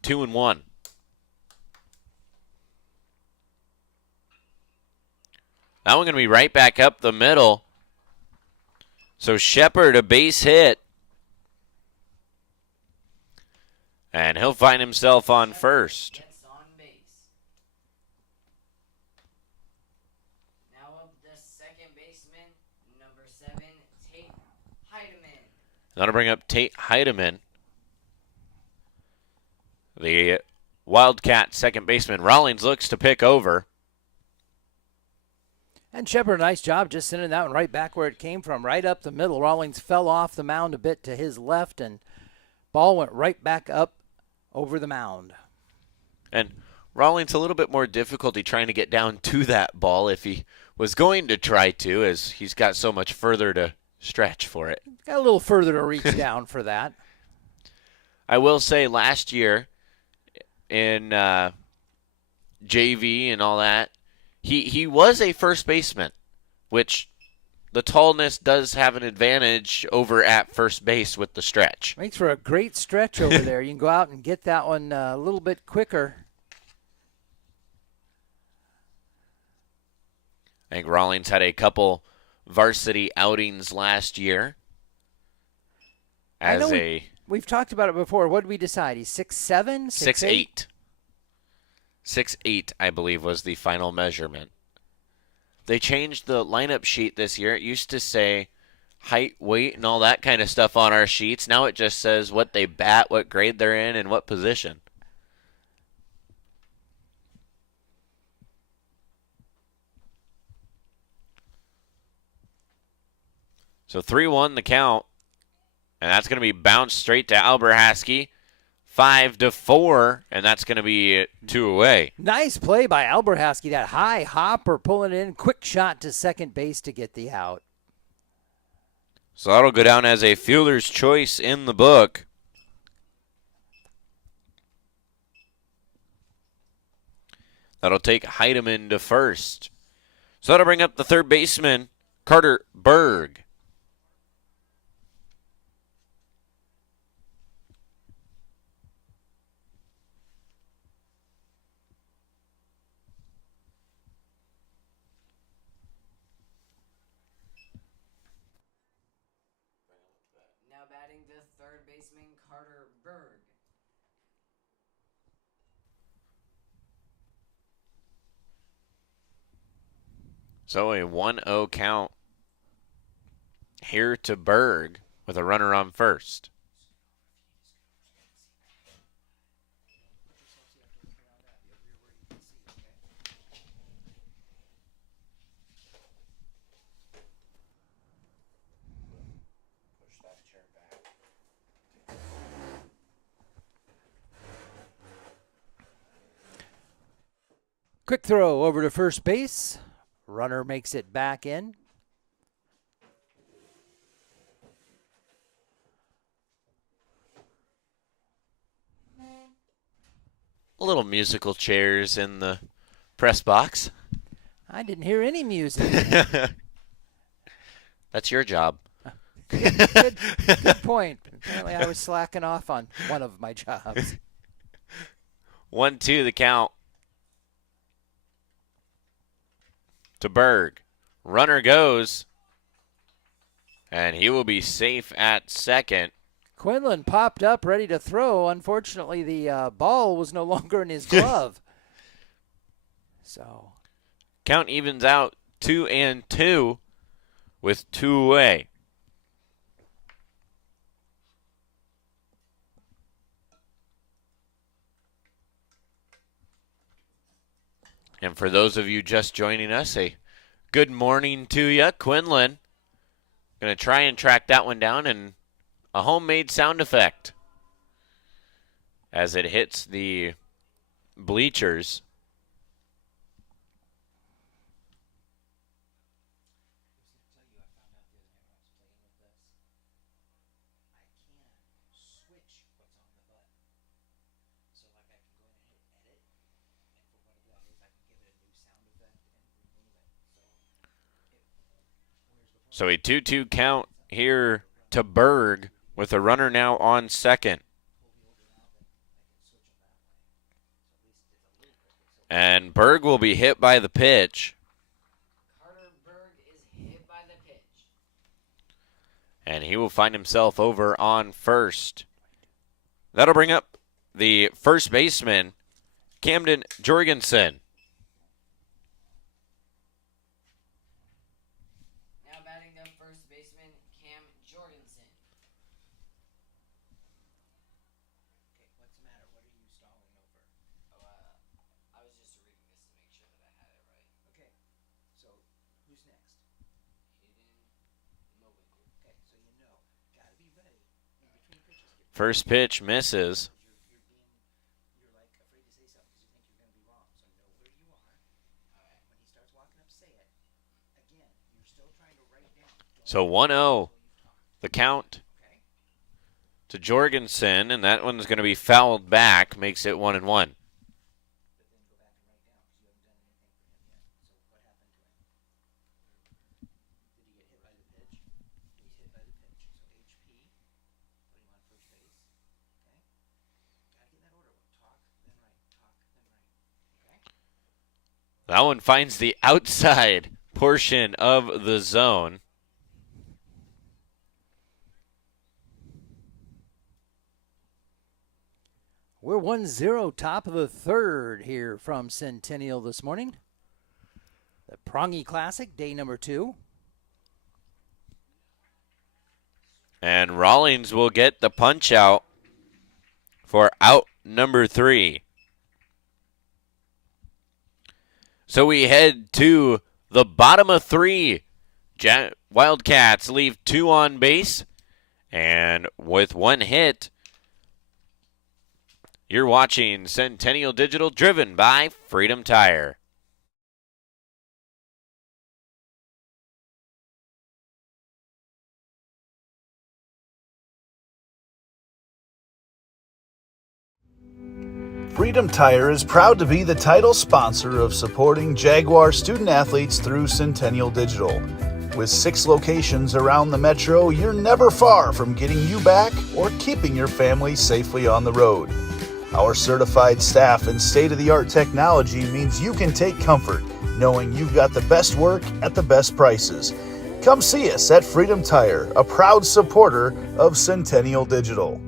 2-1. That one going to be right back up the middle. So Shepard, a base hit. And he'll find himself on first. Gets on base. Now up the second baseman, number 7, Tate Heidemann. That'll bring up Tate Heidemann, the Wildcat second baseman. Rawlings looks to pick over. And Shepard, nice job just sending that one right back where it came from, right up the middle. Rawlings fell off the mound a bit to his left, and ball went right back up over the mound. And Rawlings a little bit more difficulty trying to get down to that ball if he was going to try to, as he's got so much further to stretch for it. Got a little further to reach down for that. I will say last year in JV and all that, he was a first baseman, which the tallness does have an advantage over at first base with the stretch. Makes for a great stretch over there. You can go out and get that one a little bit quicker. I think Rawlings had a couple varsity outings last year. We've talked about it before. What did we decide? He's 6'7", 6'8". 6'8", I believe, was the final measurement. They changed the lineup sheet this year. It used to say height, weight, and all that kind of stuff on our sheets. Now it just says what they bat, what grade they're in, and what position. So 3-1 the count. And that's going to be bounced straight to Alberhaski. 5-4, and that's going to be 2 away. Nice play by Alberhaski. That high hopper pulling it in. Quick shot to second base to get the out. So that'll go down as a fielder's choice in the book. That'll take Heidemann to first. So that'll bring up the third baseman, Carter Berg. Now batting the third baseman, Carter Berg. So a 1-0 count here to Berg with a runner on first. Quick throw over to first base. Runner makes it back in. A little musical chairs in the press box. I didn't hear any music. That's your job. Good point. Apparently I was slacking off on one of my jobs. 1-2 the count. To Berg. Runner goes. And he will be safe at second. Quinlan popped up ready to throw. Unfortunately, the ball was no longer in his glove. So count evens out 2-2 with 2 away. And for those of you just joining us, a good morning to you. Quinlan going to try and track that one down, and a homemade sound effect as it hits the bleachers. So a 2-2 count here to Berg with a runner now on second. And Berg will be hit by the pitch. Carter Berg is hit by the pitch. And he will find himself over on first. That'll bring up the first baseman, Camden Jorgensen. First pitch misses. So 1-0, the count to Jorgensen, and that one's going to be fouled back, makes it 1-1. That one finds the outside portion of the zone. We're 1-0 top of the third here from Centennial this morning. The Prongy Classic, day number 2. And Rawlings will get the punch out for out number 3. So we head to the bottom of 3. Wildcats leave 2 on base. And with 1 hit, you're watching Centennial Digital, driven by Freedom Tire. Freedom Tire is proud to be the title sponsor of supporting Jaguar student athletes through Centennial Digital. With 6 locations around the metro, you're never far from getting you back or keeping your family safely on the road. Our certified staff and state-of-the-art technology means you can take comfort knowing you've got the best work at the best prices. Come see us at Freedom Tire, a proud supporter of Centennial Digital.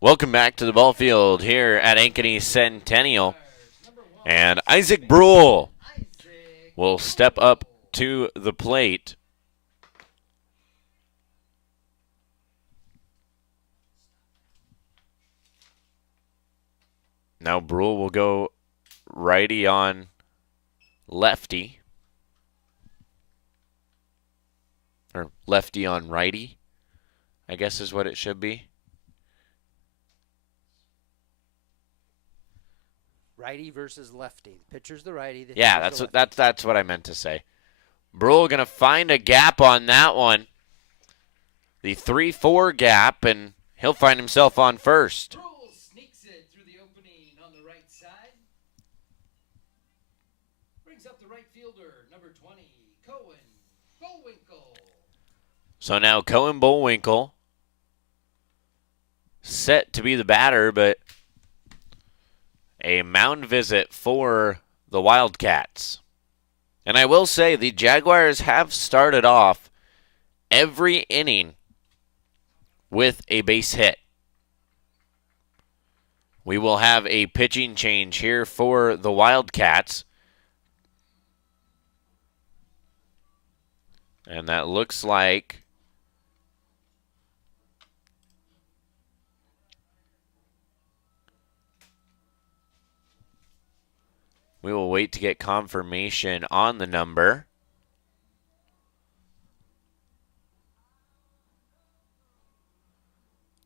Welcome back to the ball field here at Ankeny Centennial. And Isaac Brule will step up to the plate. Now Brule will go righty on lefty. Or lefty on righty, I guess is what it should be. Righty versus lefty. The pitcher's the righty. Yeah, that's what I meant to say. Brule going to find a gap on that one. The 3-4 gap, and he'll find himself on first. Brule sneaks it through the opening on the right side. Brings up the right fielder, number 20, Cohen Bullwinkle. So now Cohen Bullwinkle set to be the batter, but a mound visit for the Wildcats. And I will say the Jaguars have started off every inning with a base hit. We will have a pitching change here for the Wildcats. And that looks like we will wait to get confirmation on the number.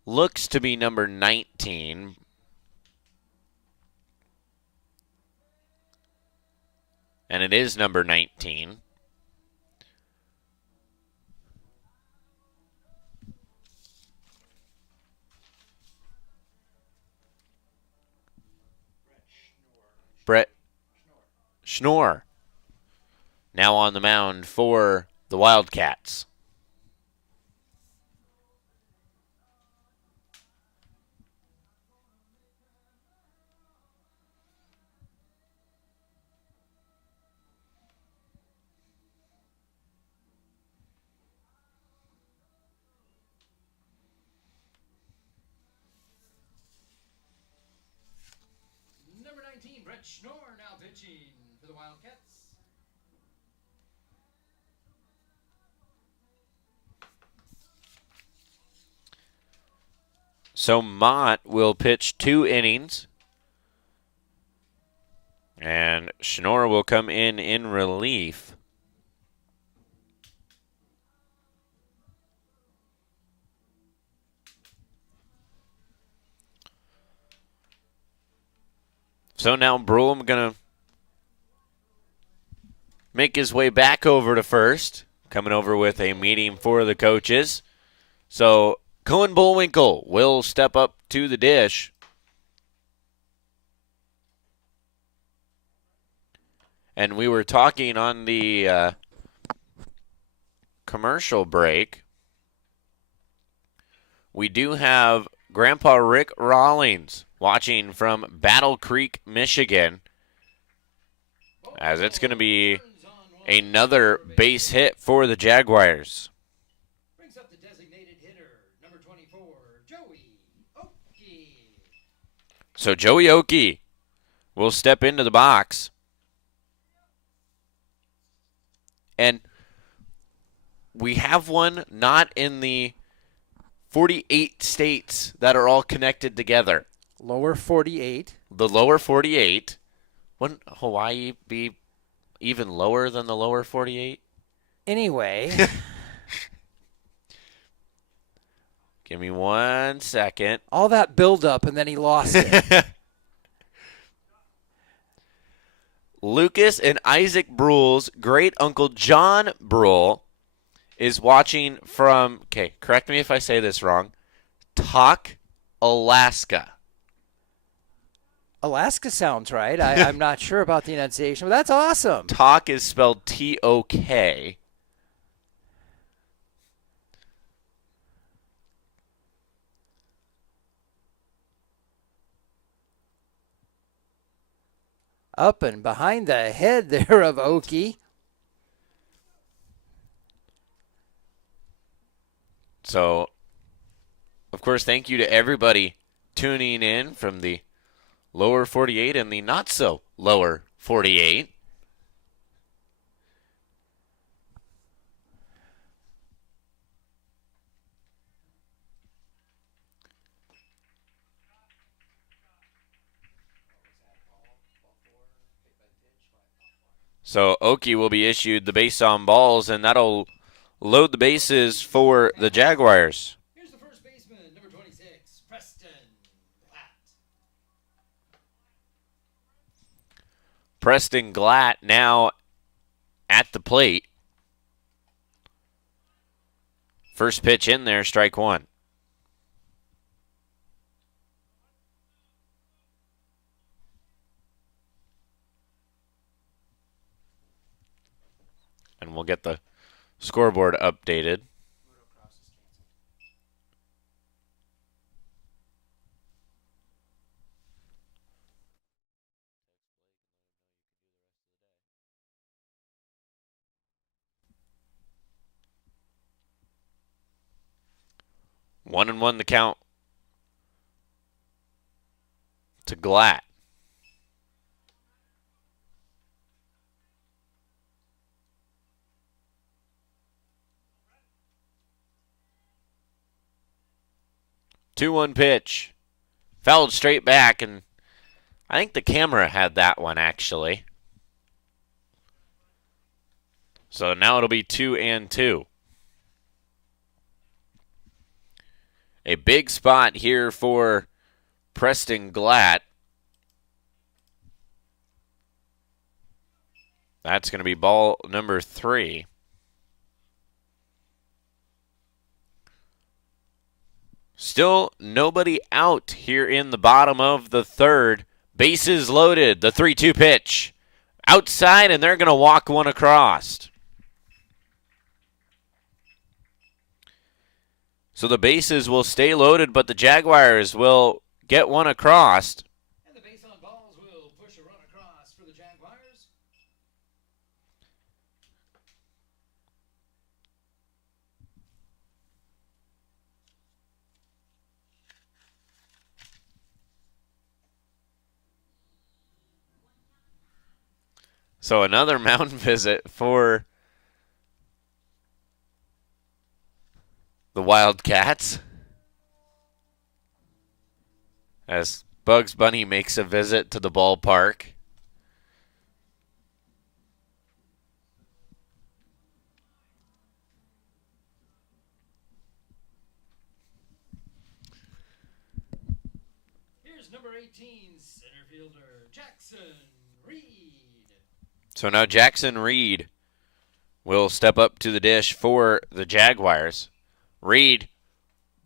Looks to be number 19. And it is number 19. Brett Schnorr now on the mound for the Wildcats. Number 19, Brett Schnorr now pitching for the Wildcats. So Mott will pitch 2 innings. And Schnorr will come in relief. So now Brule going to make his way back over to first, coming over with a meeting for the coaches. So Cohen Bullwinkle will step up to the dish. And we were talking on the commercial break. We do have Grandpa Rick Rawlings watching from Battle Creek, Michigan, as it's going to be another base hit for the Jaguars. Brings up the designated hitter, number 24, Joey Oki. So Joey Oki will step into the box. And we have one not in the 48 states that are all connected together. Lower 48. The lower 48. Wouldn't Hawaii be even lower than the lower 48? Anyway. Give me 1 second. All that buildup, and then he lost it. Lucas and Isaac Brule's great uncle John Brule is watching from, okay, correct me if I say this wrong, Tok, Alaska. Alaska sounds right. I'm not sure about the enunciation, but that's awesome. Tok is spelled T-O-K. Up and behind the head there of Oki. So, of course, thank you to everybody tuning in from the lower 48 and the not so lower 48. So Oki will be issued the base on balls, and that'll load the bases for the Jaguars. Here's the first baseman, number 26, Preston Glatt. Preston Glatt now at the plate. First pitch in there, strike one. And we'll get the scoreboard updated. One and one the count to Glatt. Two-one pitch. Fouled straight back, and I think the camera had that one, actually. So now it'll be 2-2. A big spot here for Preston Glatt. That's going to be ball number 3. Still nobody out here in the bottom of the third. Bases loaded. The 3-2 pitch. Outside, and they're going to walk one across. So the bases will stay loaded, but the Jaguars will get one across. And the base on balls will push a run across for the Jaguars. So another mound visit for the Wildcats. as Bugs Bunny makes a visit to the ballpark. Here's number 18, center fielder Jackson Reed. So now Jackson Reed will step up to the dish for the Jaguars. Reed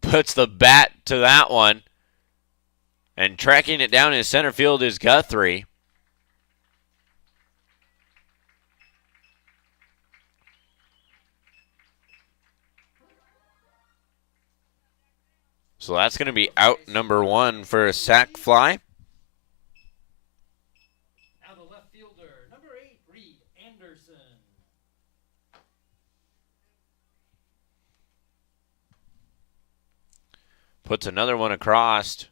puts the bat to that one. And tracking it down in center field is Guthrie. So that's going to be out number 1 for a sac fly. Now the left fielder, number 8, Reed Anderson. Puts another one across.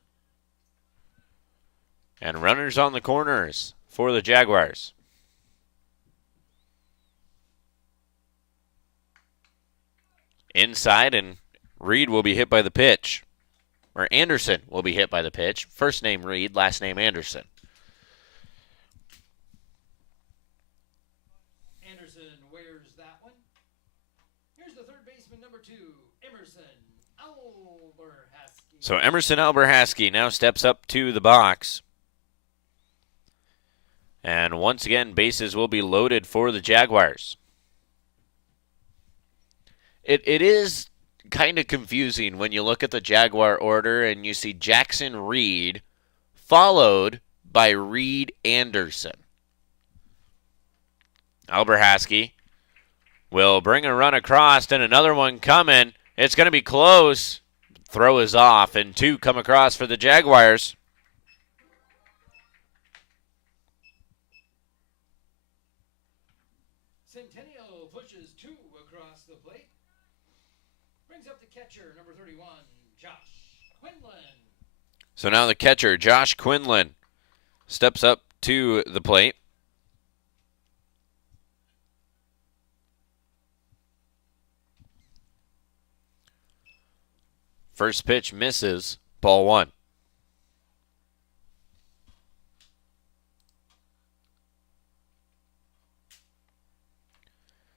And runners on the corners for the Jaguars. Inside, and Reed will be hit by the pitch. Or Anderson will be hit by the pitch. First name Reed, last name Anderson. Anderson wears that one. Here's the third baseman, number 2, Emerson Alberhasky. So Emerson Alberhasky now steps up to the box. And once again, bases will be loaded for the Jaguars. It is kind of confusing when you look at the Jaguar order and you see Jackson Reed followed by Reed Anderson. Alberhasky will bring a run across and another one coming. It's going to be close. Throw is off and 2 come across for the Jaguars. Centennial pushes 2 across the plate. Brings up the catcher, number 31, Josh Quinlan. So now the catcher, Josh Quinlan, steps up to the plate. First pitch misses, ball 1.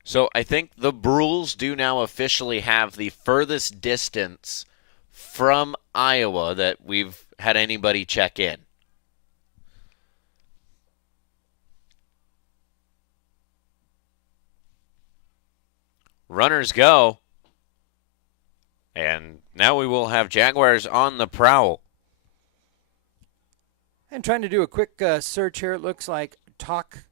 So I think the Brules do now officially have the furthest distance from Iowa that we've had anybody check in. Runners go. And now we will have Jaguars on the prowl. And trying to do a quick search here, it looks like Talk,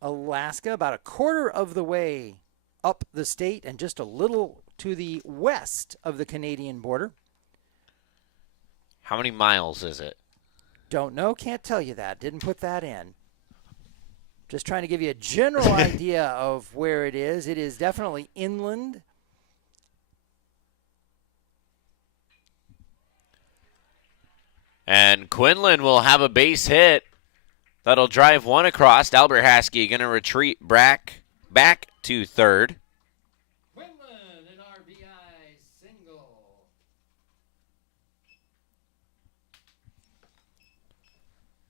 Alaska, about a quarter of the way up the state and just a little to the west of the Canadian border. How many miles is it? Don't know, can't tell you that. Didn't put that in. Just trying to give you a general idea of where it is. It is definitely inland. And Quinlan will have a base hit. That'll drive 1 across. Alberhasky going to retreat back to third. Quinlan, an RBI single.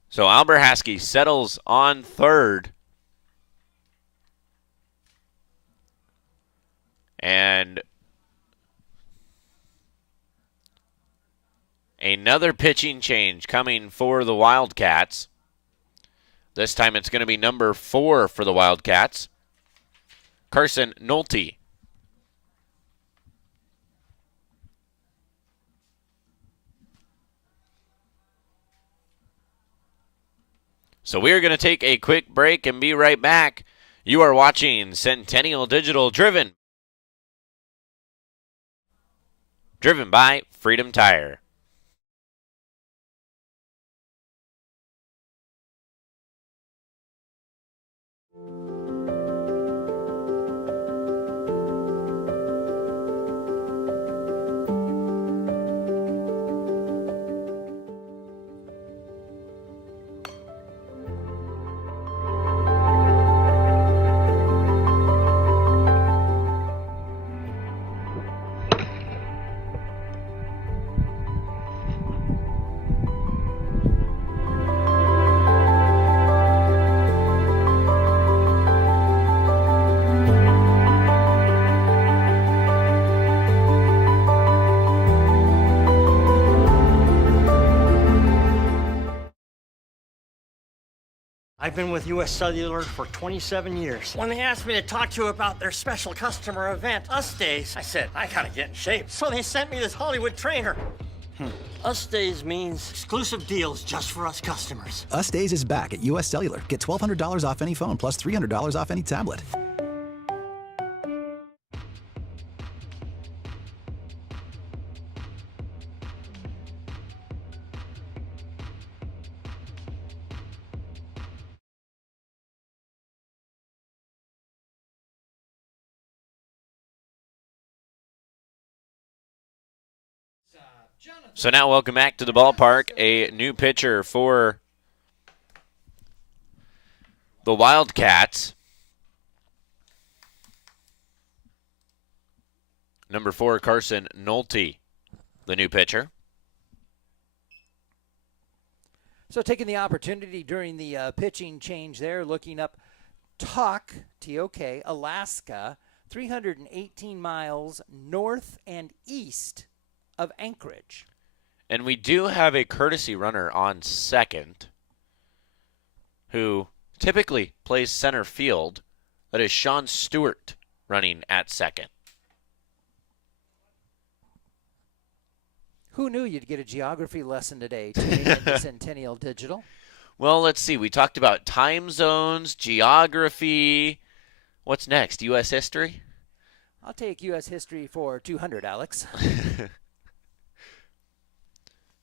So Alberhasky settles on third. And another pitching change coming for the Wildcats. This time it's going to be number 4 for the Wildcats. Carson Nolte. So we are going to take a quick break and be right back. You are watching Centennial Digital, driven by Freedom Tire. I've been with US Cellular for 27 years. When they asked me to talk to you about their special customer event, Us Days, I said, I gotta get in shape. So they sent me this Hollywood trainer. Us Days means exclusive deals just for us customers. Us Days is back at US Cellular. Get $1,200 off any phone plus $300 off any tablet. So now welcome back to the ballpark. A new pitcher for the Wildcats. Number 4, Carson Nolte, the new pitcher. So taking the opportunity during the pitching change there, looking up Tok, T-O-K, Alaska, 318 miles north and east of Anchorage. And we do have a courtesy runner on second who typically plays center field. That is Sean Stewart running at second. Who knew you'd get a geography lesson today tuning into Centennial Digital? Well, let's see. We talked about time zones, geography. What's next? U.S. history? I'll take U.S. history for 200, Alex.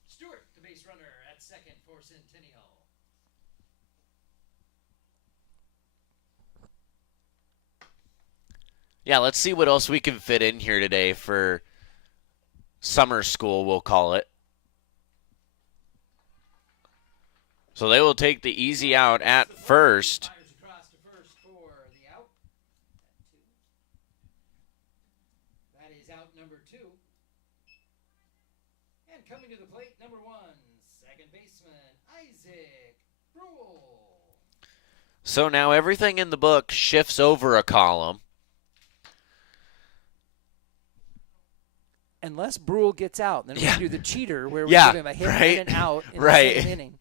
Stewart, the base runner at second for Centennial. Yeah, let's see what else we can fit in here today for summer school, we'll call it. So they will take the easy out at first. Across to first for the out. That is out number 2. And coming to the plate, number 1, second baseman, Isaac Brule. So now everything in the book shifts over a column. Unless Brule gets out, then we can do the cheater where we Yeah, give him a hit right, and an out in right. the same inning.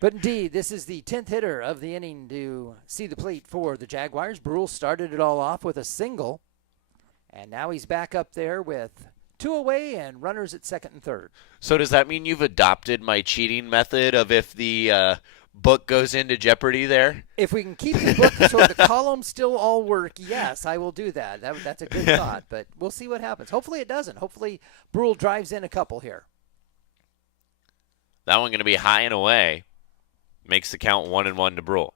But indeed, this is the 10th hitter of the inning to see the plate for the Jaguars. Brule started it all off with a single, and now he's back up there with 2 away and runners at second and third. So does that mean you've adopted my cheating method of if the book goes into jeopardy there? If we can keep the book so the columns still all work, yes, I will do that. That's a good thought, but we'll see what happens. Hopefully it doesn't. Hopefully Brule drives in a couple here. That one going to be high and away. Makes the count 1-1 to Brule.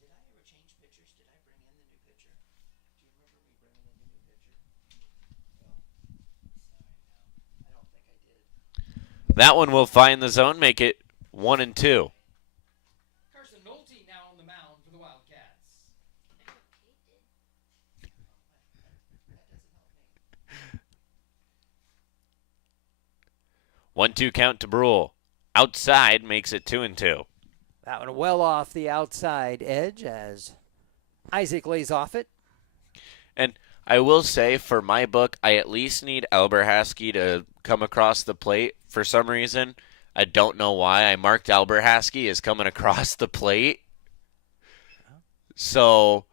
Did I ever change pitchers? Did I bring in the new pitcher? Do you remember me bringing in the new pitcher? Well, sorry, no. I don't think I did. That one will find the zone, make it 1-2. Carson Nolte now on the mound for the Wildcats. 1-2 count to Brule. Outside makes it 2-2. That one well off the outside edge as Isaac lays off it. And I will say, for my book, I at least need Alberhaski to come across the plate for some reason. I don't know why. I marked Alberhaski as coming across the plate. So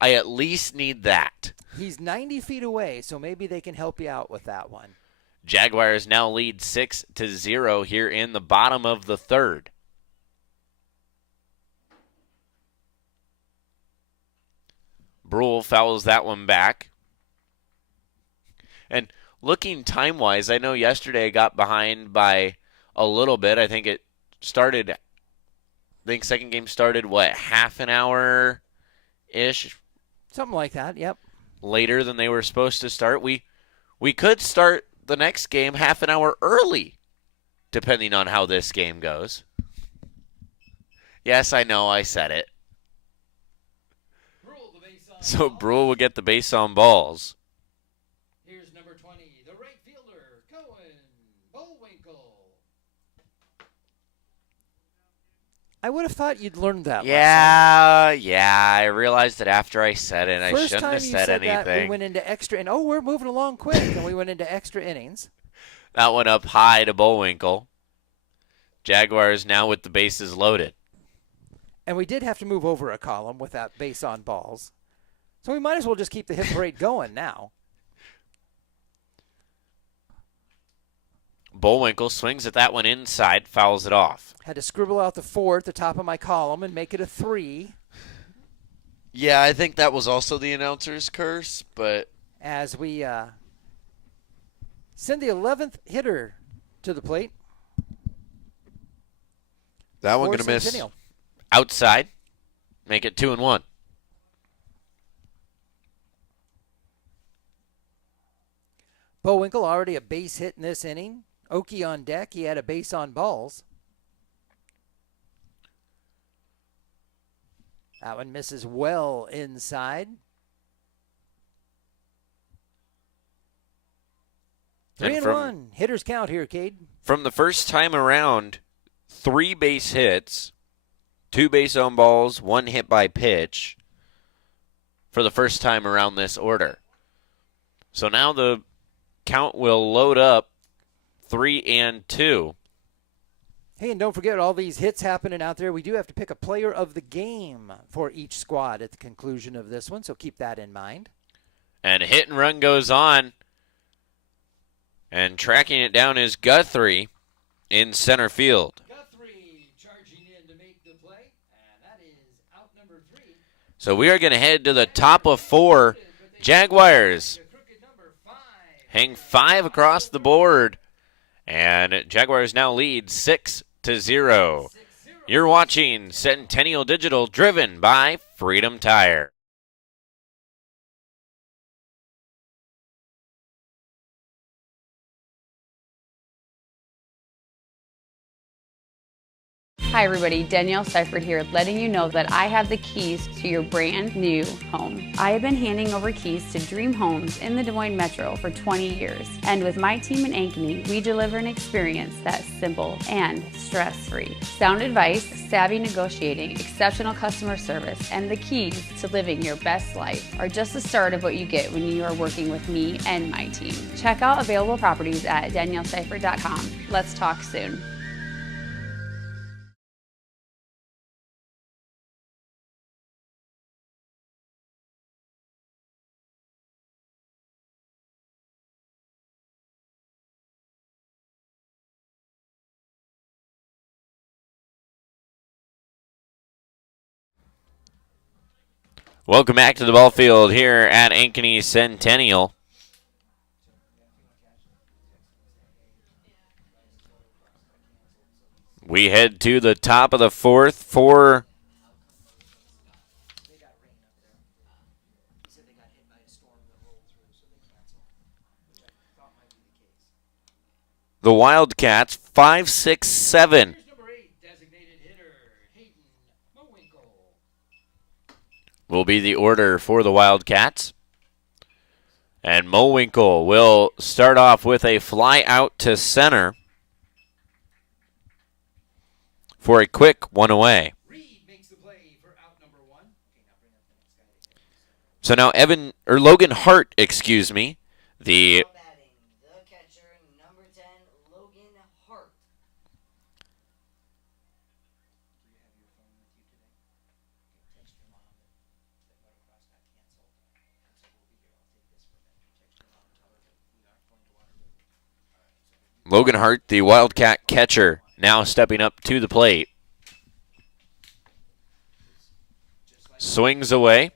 I at least need that. He's 90 feet away, so maybe they can help you out with that one. Jaguars now lead 6-0 here in the bottom of the third. Brule fouls that one back. And looking time-wise, I know yesterday I got behind by a little bit. I think second game started, half an hour-ish? Something like that, yep. Later than they were supposed to start. We could start the next game half an hour early, depending on how this game goes. Yes, I know, I said it. So Brule will get the base on balls. Here's number 20, the right fielder, Cohen Bullwinkle. I would have thought you'd learned that lesson. Yeah, I realized it after I said it. I shouldn't have said anything. That, we went into extra, and we're moving along quick, and we went into extra innings. That one up high to Bullwinkle. Jaguars now with the bases loaded. And we did have to move over a column with that base on balls. So we might as well just keep the hit parade going now. Bullwinkle swings at that one inside, fouls it off. Had to scribble out the 4 at the top of my column and make it a 3. Yeah, I think that was also the announcer's curse, but... As we send the 11th hitter to the plate. That one going to miss outside. Make it 2-1. Bullwinkle already a base hit in this inning. Okie on deck. He had a base on balls. That one misses well inside. 3-1. Hitters count here, Cade. From the first time around, 3 base hits, 2 base on balls, 1 hit by pitch for the first time around this order. So now the count will load up 3-2. Hey, and don't forget all these hits happening out there. We do have to pick a player of the game for each squad at the conclusion of this one, so keep that in mind. And hit and run goes on. And tracking it down is Guthrie in center field. Guthrie charging in to make the play, and that is out number 3. So we are going to head to the top of 4. Jaguars hang 5 across the board. And Jaguars now lead 6-0. You're watching Centennial Digital, driven by Freedom Tire. Hi everybody, Danielle Seifert here, letting you know that I have the keys to your brand new home. I have been handing over keys to dream homes in the Des Moines Metro for 20 years. And with my team in Ankeny, we deliver an experience that's simple and stress-free. Sound advice, savvy negotiating, exceptional customer service, and the keys to living your best life are just the start of what you get when you are working with me and my team. Check out available properties at danielleseifert.com. Let's talk soon. Welcome back to the ball field here at Ankeny Centennial. We head to the top of the 4th for the Wildcats, 5, 6, 7. Will be the order for the Wildcats. And Mowinkle will start off with a fly out to center for a quick one away. So now Logan Hart, the Logan Hart, the Wildcat catcher, now stepping up to the plate. Swings away.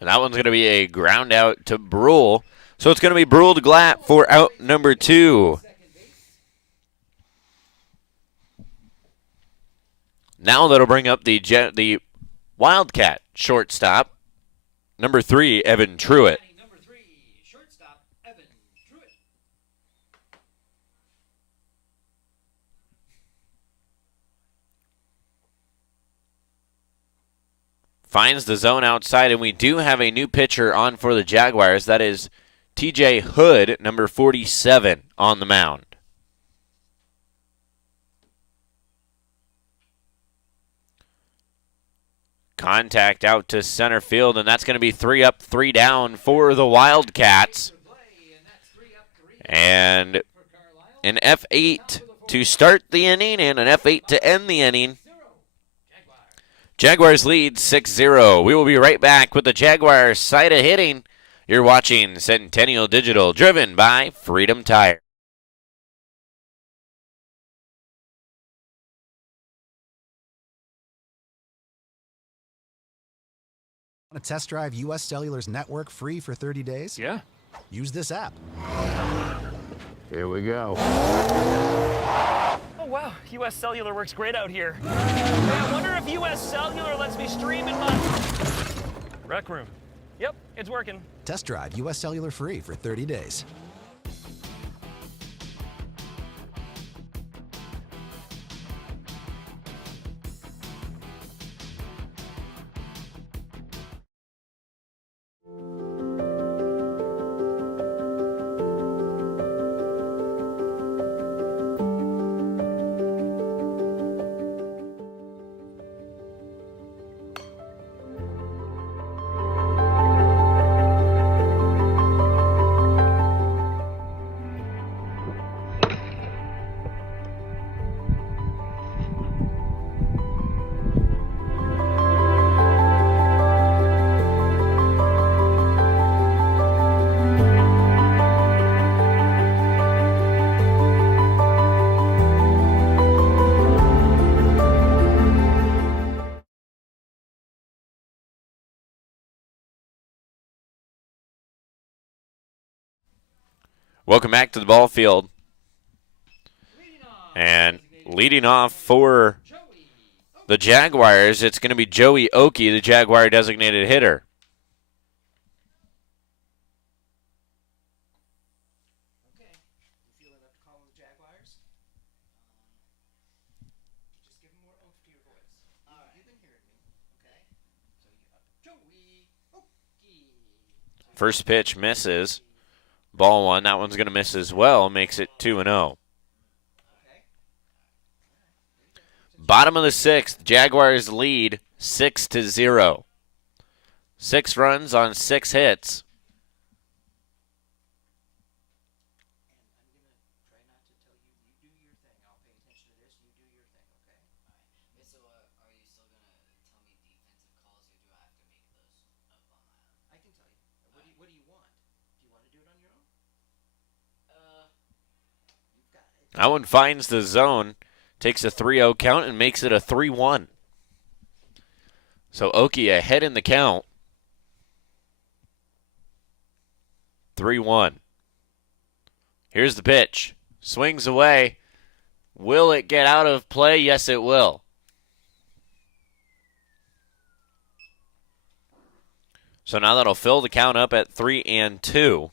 And that one's going to be a ground out to Brule. So it's going to be Brule to Glatt for out number 2. Now that'll bring up the Wildcat shortstop, number 3, Evan Truitt. Finds the zone outside, and we do have a new pitcher on for the Jaguars. That is TJ Hood, number 47, on the mound. Contact out to center field, and that's going to be 3 up, 3 down for the Wildcats. And an F8 to start the inning and an F8 to end the inning. Jaguars lead 6-0. We will be right back with the Jaguars side of hitting. You're watching Centennial Digital, driven by Freedom Tire. Want to test drive U.S. Cellular's network free for 30 days? Yeah. Use this app. Here we go. Oh, wow. U.S. Cellular works great out here. Hey, I wonder if U.S. Cellular lets me stream in my rec room. Yep, it's working. Test drive U.S. Cellular free for 30 days. Welcome back to the ball field. And leading off for the Jaguars, it's going to be Joey Oakey, the Jaguar designated hitter. First pitch misses. Ball one. That one's going to miss as well. Makes it 2-0. Bottom of the sixth. Jaguars lead 6-0. 6 runs on 6 hits. That one finds the zone, takes a 3-0 count, and makes it a 3-1. So Oakey ahead in the count. 3-1. Here's the pitch. Swings away. Will it get out of play? Yes, it will. So now that'll fill the count up at 3-2.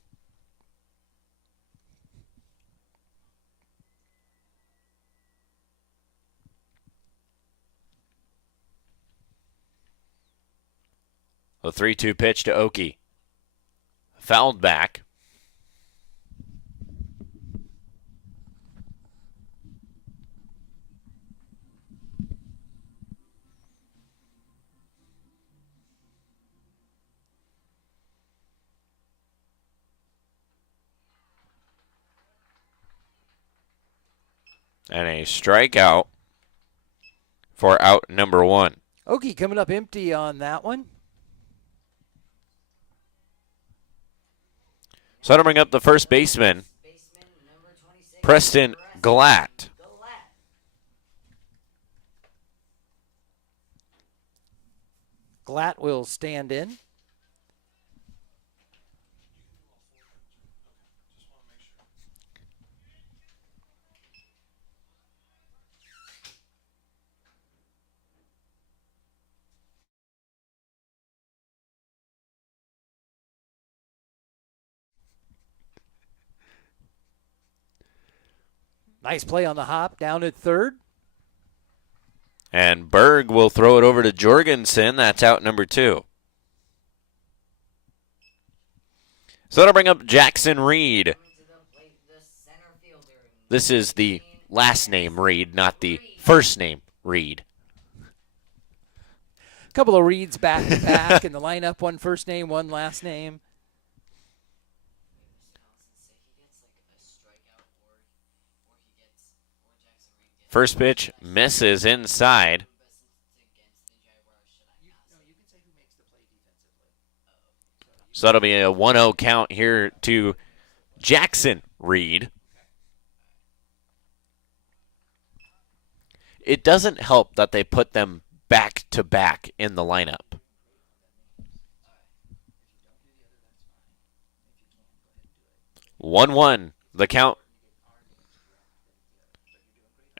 A 3-2 pitch to Oakey. Fouled back. And a strikeout for out number 1. Oakey coming up empty on that one. So to bring up the first baseman, Preston Glatt. Glatt will stand in. Nice play on the hop down at third. And Berg will throw it over to Jorgensen. That's out number 2. So that'll bring up Jackson Reed. This is the last name Reed, not the first name Reed. Couple of reads back to back in the lineup, one first name, one last name. First pitch misses inside. So that'll be a 1-0 count here to Jackson Reed. It doesn't help that they put them back to back in the lineup. One, the count.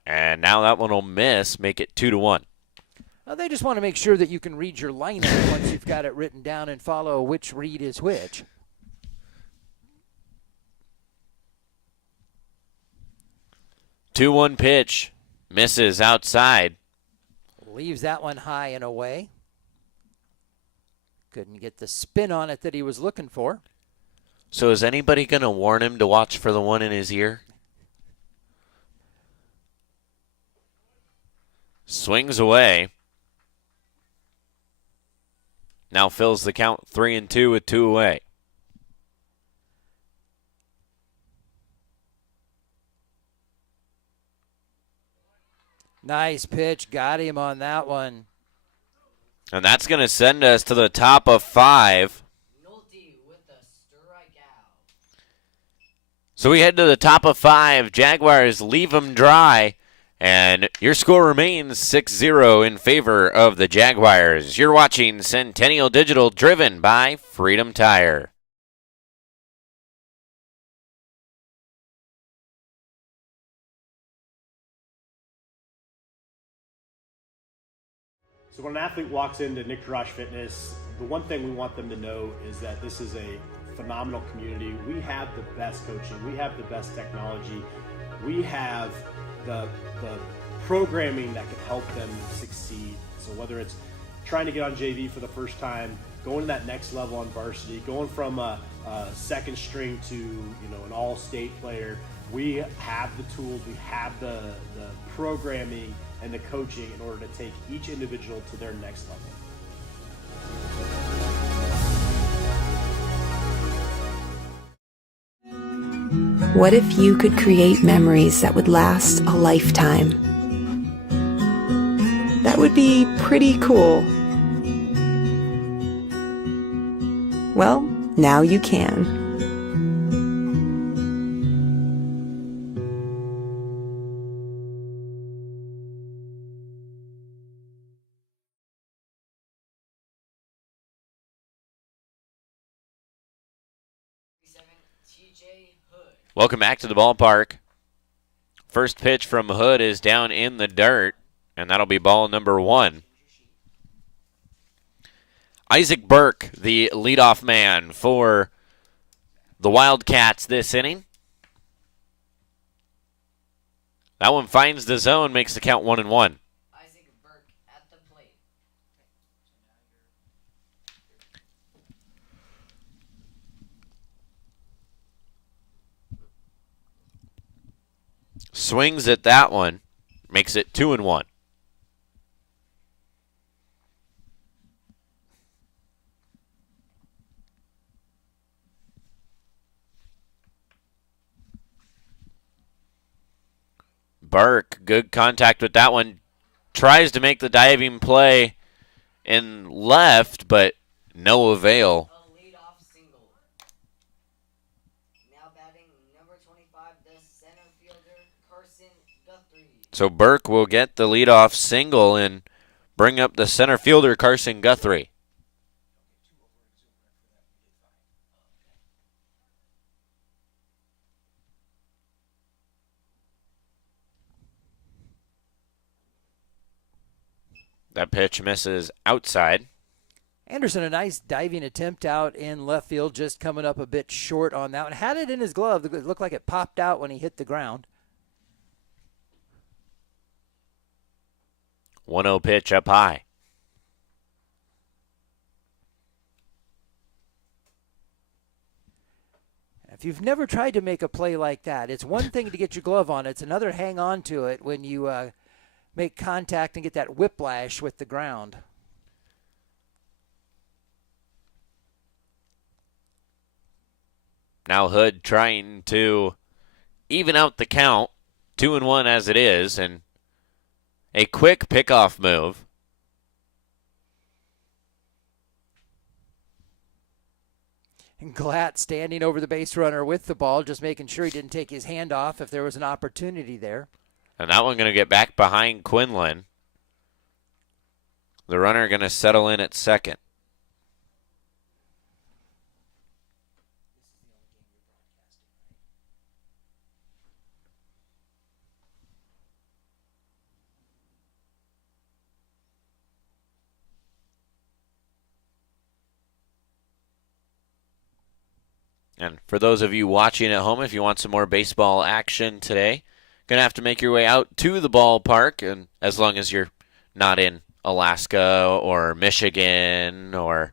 And now that one will miss, make it 2-1. Well, they just want to make sure that you can read your lineup once you've got it written down and follow which read is which. 2-1 pitch. Misses outside. Leaves that one high and away. Couldn't get the spin on it that he was looking for. So is anybody going to warn him to watch for the one in his ear? Swings away. Now fills the count 3-2 with 2 away. Nice pitch. Got him on that one. And that's going to send us to the top of 5. So we head to the top of 5. Jaguars leave them dry. And your score remains 6-0 in favor of the Jaguars. You're watching Centennial Digital, driven by Freedom Tire. So when an athlete walks into Nick Garage Fitness, the one thing we want them to know is that this is a phenomenal community. We have the best coaching. We have the best technology. We have the programming that can help them succeed. So whether it's trying to get on JV for the first time, going to that next level on varsity, going from a second string to an all-state player, we have the tools, we have the programming and the coaching in order to take each individual to their next level. What if you could create memories that would last a lifetime? That would be pretty cool. Well, now you can. Welcome back to the ballpark. First pitch from Hood is down in the dirt, and that'll be ball number 1. Isaac Burke, the leadoff man for the Wildcats this inning. That one finds the zone, makes the count 1-1. Swings at that one, makes it 2-1. Burke, good contact with that one. Tries to make the diving play in left, but no avail. So Burke will get the leadoff single and bring up the center fielder, Carson Guthrie. That pitch misses outside. Anderson, a nice diving attempt out in left field, just coming up a bit short on that one. Had it in his glove. It looked like it popped out when he hit the ground. 1-0 pitch up high. If you've never tried to make a play like that, it's one thing to get your glove on. It's another hang on to it when you make contact and get that whiplash with the ground. Now Hood trying to even out the count, 2-1 as it is, and a quick pickoff move. And Glatt standing over the base runner with the ball, just making sure he didn't take his hand off if there was an opportunity there. And that one going to get back behind Quinlan. The runner going to settle in at second. And for those of you watching at home, if you want some more baseball action today, going to have to make your way out to the ballpark, and as long as you're not in Alaska or Michigan or,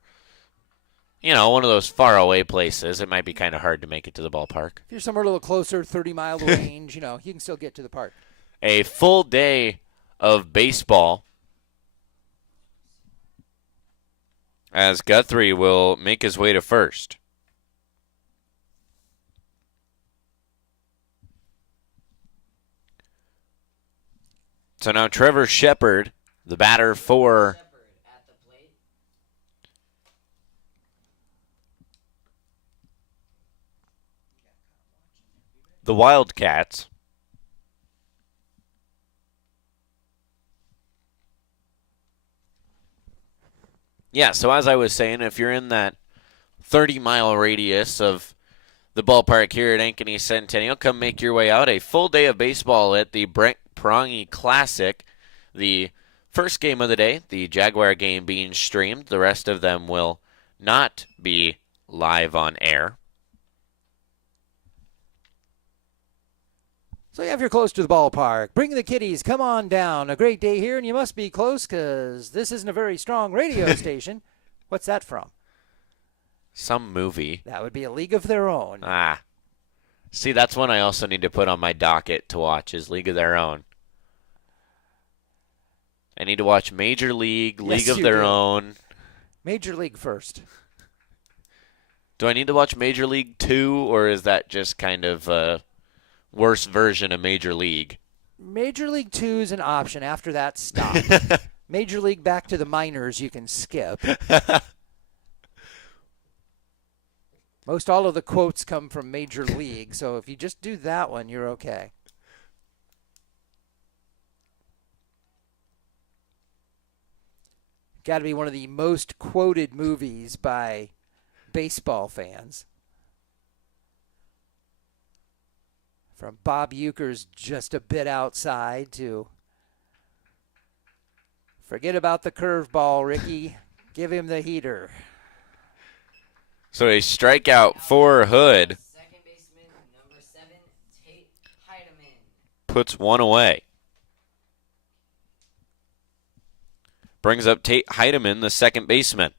one of those faraway places, it might be kind of hard to make it to the ballpark. If you're somewhere a little closer, 30-mile range, you can still get to the park. A full day of baseball as Guthrie will make his way to first. So now Trevor Shepard, the batter for the Wildcats. Yeah, so as I was saying, if you're in that 30-mile radius of the ballpark here at Ankeny Centennial, come make your way out. A full day of baseball at the Brent Prongi Classic. The first game of the day, the Jaguar game being streamed. The rest of them will not be live on air. So if you're close to the ballpark, bring the kiddies, come on down. A great day here, and you must be close because this isn't a very strong radio station. What's that from? Some movie. That would be A League of Their Own. Ah. See, that's one I also need to put on my docket to watch, is League of Their Own. I need to watch Major League, League of Their Own. Major League first. Do I need to watch Major League 2, or is that just kind of a worse version of Major League? Major League 2 is an option. After that, stop. Major League back to the minors you can skip. Most all of the quotes come from Major League, so if you just do that one, you're okay. Got to be one of the most quoted movies by baseball fans. From Bob Uecker's Just a Bit Outside to forget about the curveball, Ricky. Give him the heater. So a strikeout for Hood. Second baseman, number 7, Tate Heidemann. Puts one away. Brings up Tate Heidemann, the second baseman.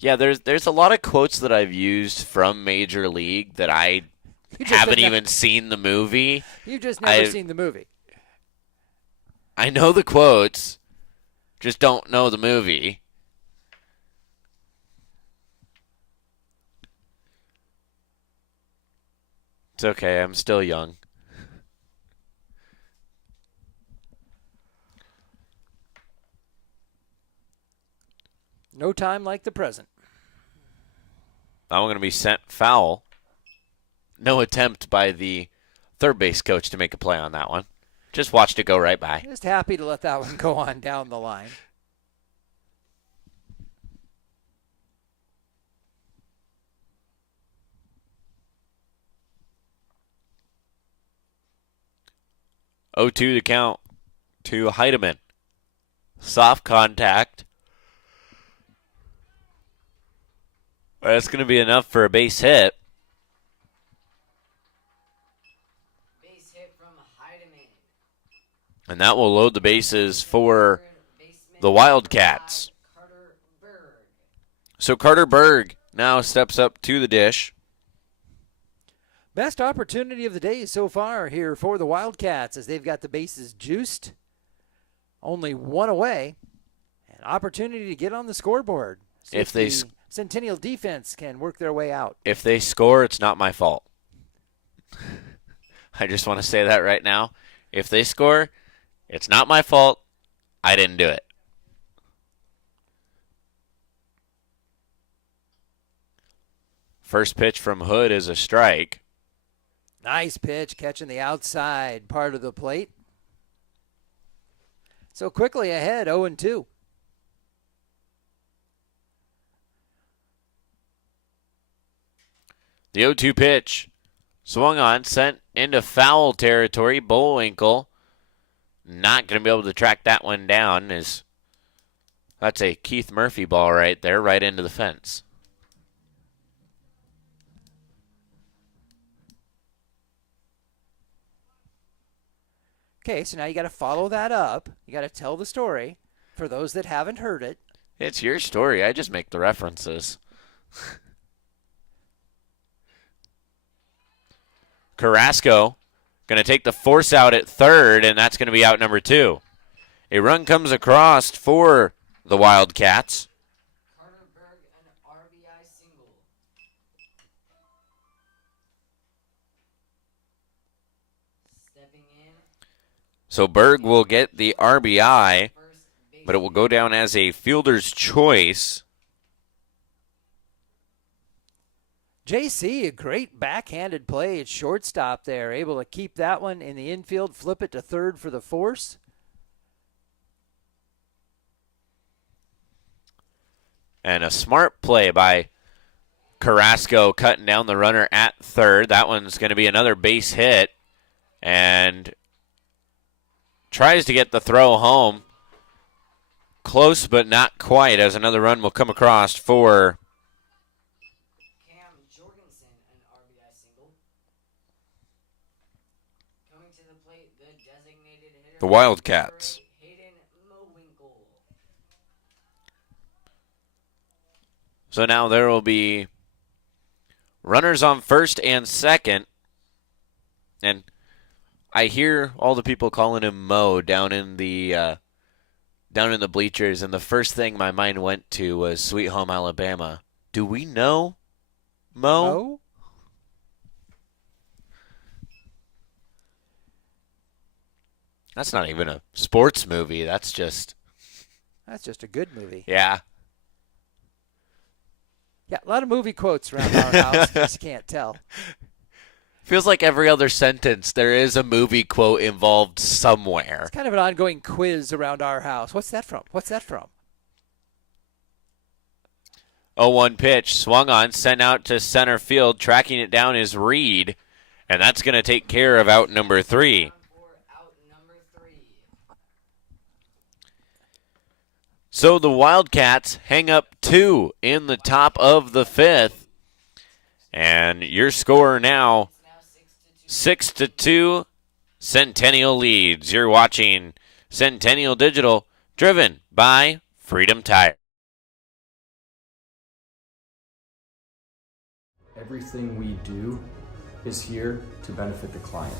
Yeah, there's a lot of quotes that I've used from Major League that I haven't even seen the movie. You've just never seen the movie. I know the quotes, just don't know the movie. It's okay, I'm still young. No time like the present. Now we're going to be sent foul. No attempt by the third base coach to make a play on that one. Just watched it go right by. Just happy to let that one go on down the line. Oh, 2 the count to Heidemann. Soft contact. That's going to be enough for a base hit. Base hit from Heidemann. And that will load the bases for the Wildcats. So Carter Berg now steps up to the dish. Best opportunity of the day so far here for the Wildcats as they've got the bases juiced. Only one away. An opportunity to get on the scoreboard. Centennial defense can work their way out. If they score, it's not my fault. I just want to say that right now. If they score, it's not my fault. I didn't do it. First pitch from Hood is a strike. Nice pitch, catching the outside part of the plate. So quickly ahead, 0-2. The 0-2 pitch swung on, sent into foul territory. Bullwinkle not going to be able to track that one down. That's a Keith Murphy ball right there, right into the fence. Okay, so now you got to follow that up. You got to tell the story for those that haven't heard it. It's your story. I just make the references. Carrasco going to take the force out at third, and that's going to be out number 2. A run comes across for the Wildcats. Carter Berg, an RBI single. Stepping in. So Berg will get the RBI, but it will go down as a fielder's choice. JC, a great backhanded play at shortstop there. Able to keep that one in the infield, flip it to third for the force. And a smart play by Carrasco cutting down the runner at third. That one's going to be another base hit. And tries to get the throw home. Close, but not quite, as another run will come across for Jorgensen, an RBI single. Coming to the plate, the designated hitter. the Wildcats. So now there will be runners on first and second. And I hear all the people calling him Mo down in the bleachers, and the first thing my mind went to was Sweet Home Alabama. Do we know Mo? That's not even a sports movie. That's just a good movie. Yeah. Yeah, a lot of movie quotes around our house. Just can't tell. Feels like every other sentence there is a movie quote involved somewhere. It's kind of an ongoing quiz around our house. What's that from? What's that from? 0-1 pitch, swung on, sent out to center field. Tracking it down is Reed, and that's going to take care of out number 3. So the Wildcats hang up 2 in the top of the 5th. And your score now, 6-2, Centennial leads. You're watching Centennial Digital, driven by Freedom Tire. Everything we do is here to benefit the client.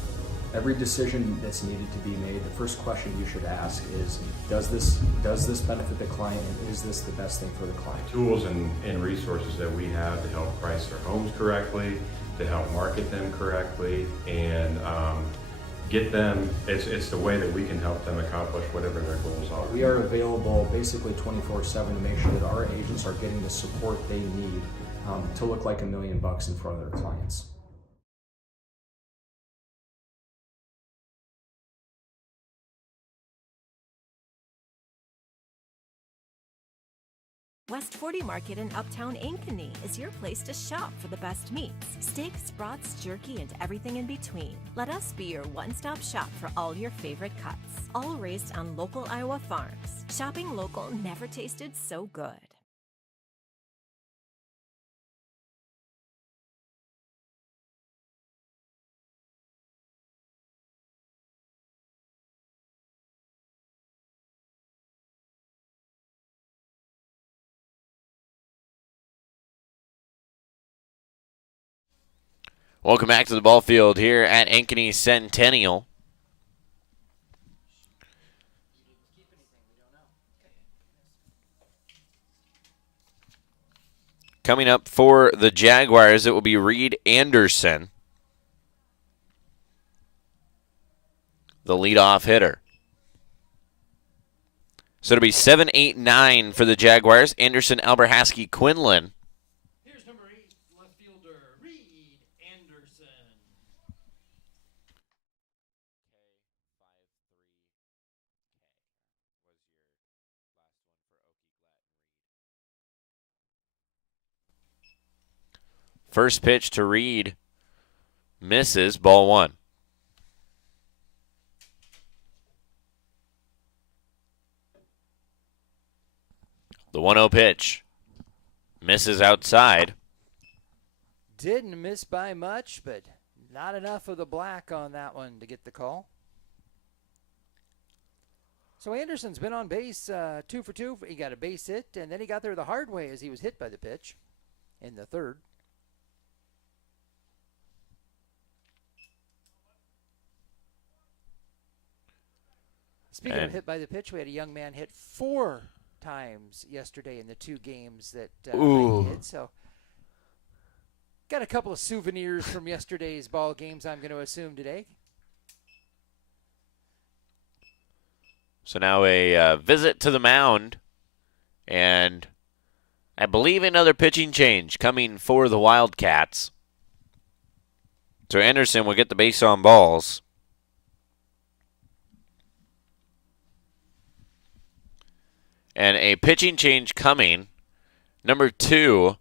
Every decision that's needed to be made, the first question you should ask is, does this benefit the client, and is this the best thing for the client? Tools and resources that we have to help price their homes correctly, to help market them correctly, and get them, it's the way that we can help them accomplish whatever their goals are. We are available basically 24/7 to make sure that our agents are getting the support they need to look like $1 million in front of their clients. West 40 Market in Uptown Ankeny is your place to shop for the best meats. Steaks, brats, jerky, and everything in between. Let us be your one-stop shop for all your favorite cuts. All raised on local Iowa farms. Shopping local never tasted so good. Welcome back to the ball field here at Ankeny Centennial. Coming up for the Jaguars, it will be Reed Anderson, the leadoff hitter. So it'll be 7, 8, 9 for the Jaguars. Anderson, Alberhaski, Quinlan. Here's number 8, left fielder Reed Anderson. First pitch to Reed. Misses, ball 1. The 1-0 pitch. Misses outside. Didn't miss by much, but not enough of the black on that one to get the call. So Anderson's been on base 2 for 2. He got a base hit, and then he got there the hard way as he was hit by the pitch in the 3rd. Speaking of hit by the pitch, we had a young man hit 4 times yesterday in the 2 games that I did. So got a couple of souvenirs from yesterday's ball games, I'm going to assume, today. So now a visit to the mound, and I believe another pitching change coming for the Wildcats. So Anderson will get the base on balls. And a pitching change coming. Number 2,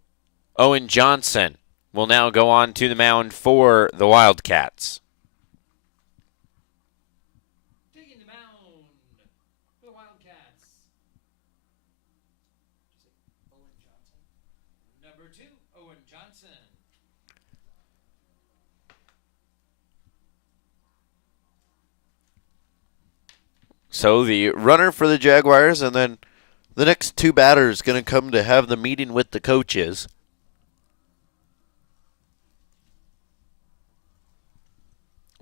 Owen Johnson will now go on to the mound for the Wildcats. Taking the mound for the Wildcats. Owen Johnson. Number 2, Owen Johnson. So the runner for the Jaguars, and then the next 2 batters going to come to have the meeting with the coaches.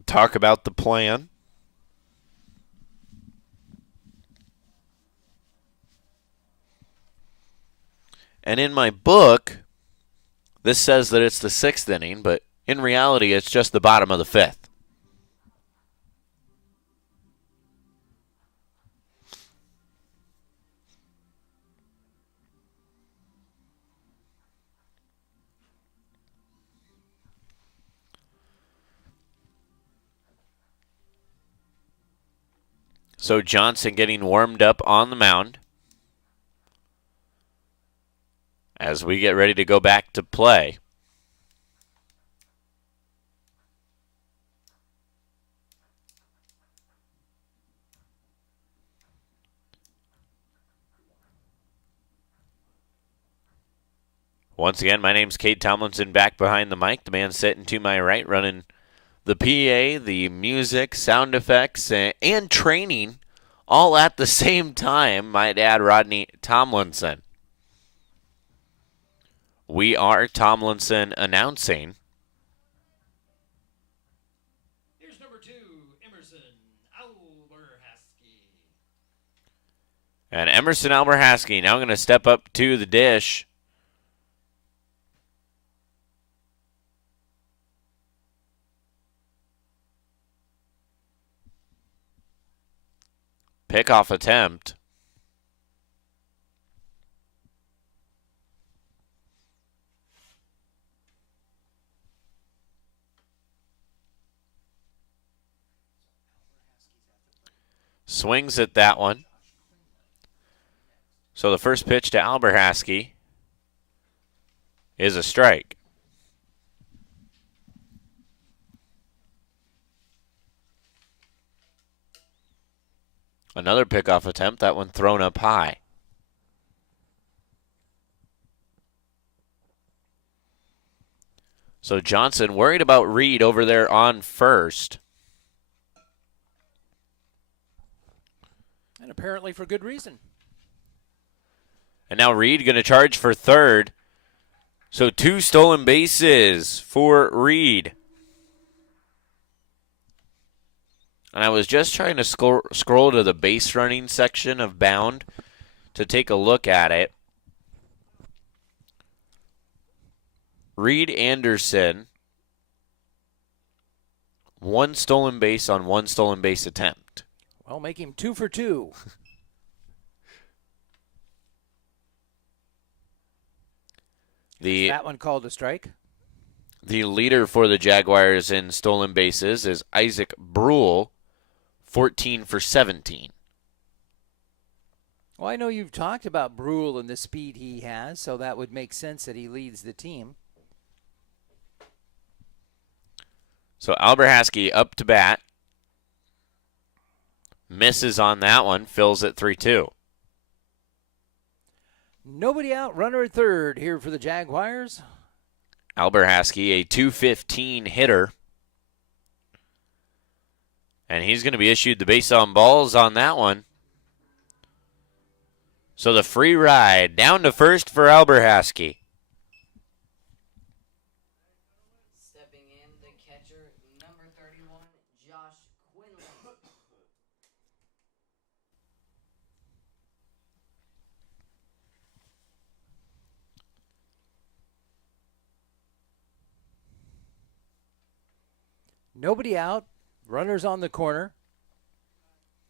Talk about the plan. And in my book, this says that it's the 6th inning, but in reality, it's just the bottom of the 5th. So Johnson getting warmed up on the mound as we get ready to go back to play. Once again, my name's Kate Tomlinson, back behind the mic. The man sitting to my right running the PA, the music, sound effects, and training all at the same time. My dad, Rodney Tomlinson. We are Tomlinson announcing. Here's number 2, Emerson Alberhaski. And Emerson Alberhaski now going to step up to the dish. Pickoff attempt. Swings at that one. So the first pitch to Alberhaski is a strike. Another pickoff attempt, that one thrown up high. So Johnson worried about Reed over there on first. And apparently for good reason. And now Reed going to charge for third. So 2 stolen bases for Reed. And I was just trying to scroll to the base running section of Bound to take a look at it. Reed Anderson, 1 stolen base on 1 stolen base attempt. Well, make him 2 for 2. That one called a strike. The leader for the Jaguars in stolen bases is Isaac Brule, 14 for 17. Well, I know you've talked about Brule and the speed he has, so that would make sense that he leads the team. So Alberhaski up to bat. Misses on that one, fills at 3-2. Nobody out, runner at third here for the Jaguars. Alberhaski, a .215 hitter. And he's going to be issued the base on balls on that one. So the free ride down to first for Alberhaski. Stepping in, the catcher, number 31, Josh Quinlan. Nobody out, runners on the corner.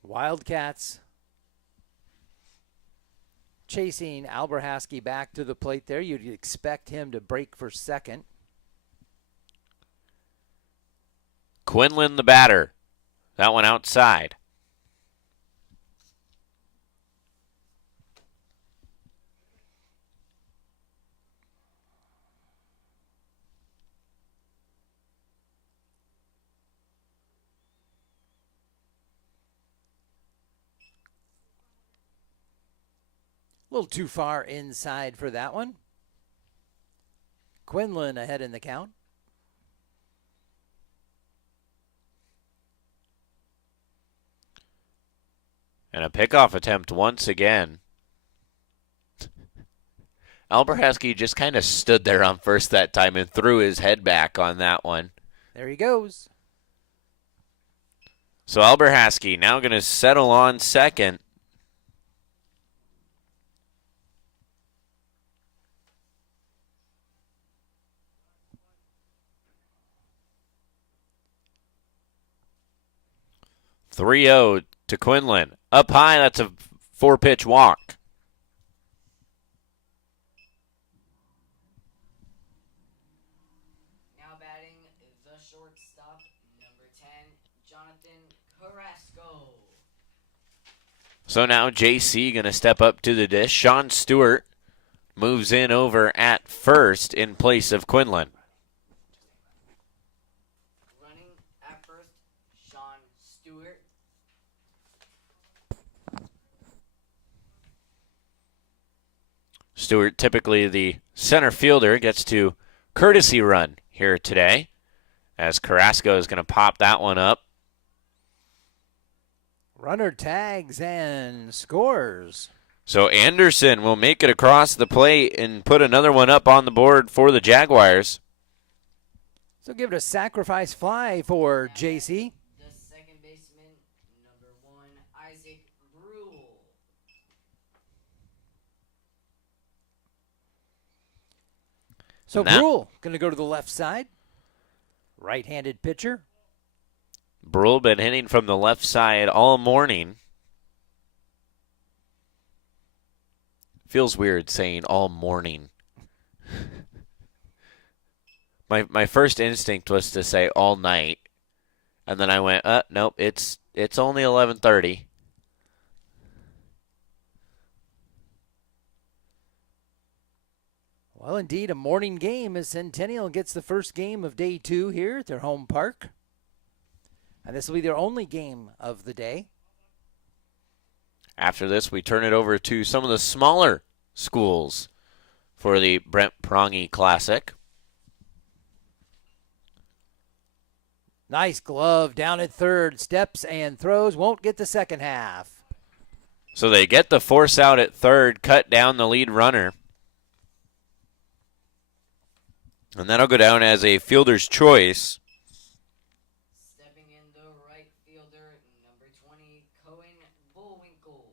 Wildcats chasing Alberhaski back to the plate there. You'd expect him to break for second. Quinlan the batter. That one outside. A little too far inside for that one. Quinlan ahead in the count. And a pickoff attempt once again. Alberhaski just kind of stood there on first that time and threw his head back on that one. There he goes. So Alberhaski now going to settle on second. (3-0) to Quinlan. Up high, that's a 4-pitch walk. Now batting the shortstop, number 10, Jonathan Carrasco. So now JC going to step up to the dish. Sean Stewart moves in over at first in place of Quinlan. Running at first, Sean Stewart. Stewart, typically the center fielder, gets to courtesy run here today as Carrasco is going to pop that one up. Runner tags and scores. So Anderson will make it across the plate and put another one up on the board for the Jaguars. So give it a sacrifice fly for JC. The second baseman, number 1, Isaac Brule. So Brule going to go to the left side. Right-handed pitcher. Brule been hitting from the left side all morning. Feels weird saying all morning. My first instinct was to say all night, and then I went, nope, it's only 11:30. Well, indeed, a morning game as Centennial gets the first game of day 2 here at their home park. And this will be their only game of the day. After this, we turn it over to some of the smaller schools for the Brent Prongy Classic. Nice glove down at third. Steps and throws. Won't get the second half. So they get the force out at third, cut down the lead runner. And that'll go down as a fielder's choice. Stepping in the right fielder, number 20, Cohen Bullwinkle.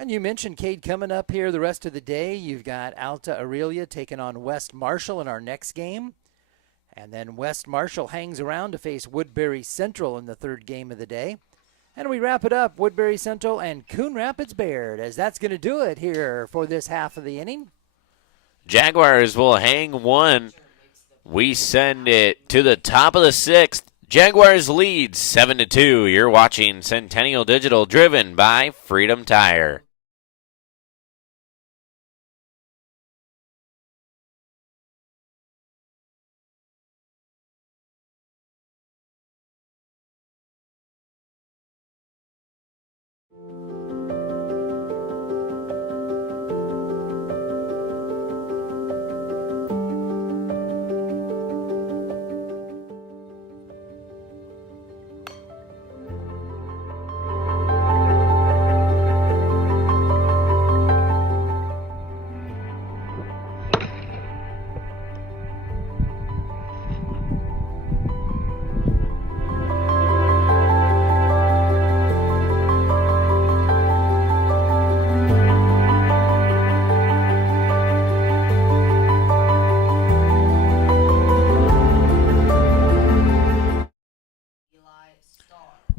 And you mentioned, Cade, coming up here the rest of the day. You've got Alta Aurelia taking on West Marshall in our next game. And then West Marshall hangs around to face Woodbury Central in the third game of the day. And we wrap it up, Woodbury Central and Coon Rapids Baird, as that's going to do it here for this half of the inning. Jaguars will hang one. We send it to the top of the sixth. Jaguars lead 7-2. You're watching Centennial Digital, driven by Freedom Tire.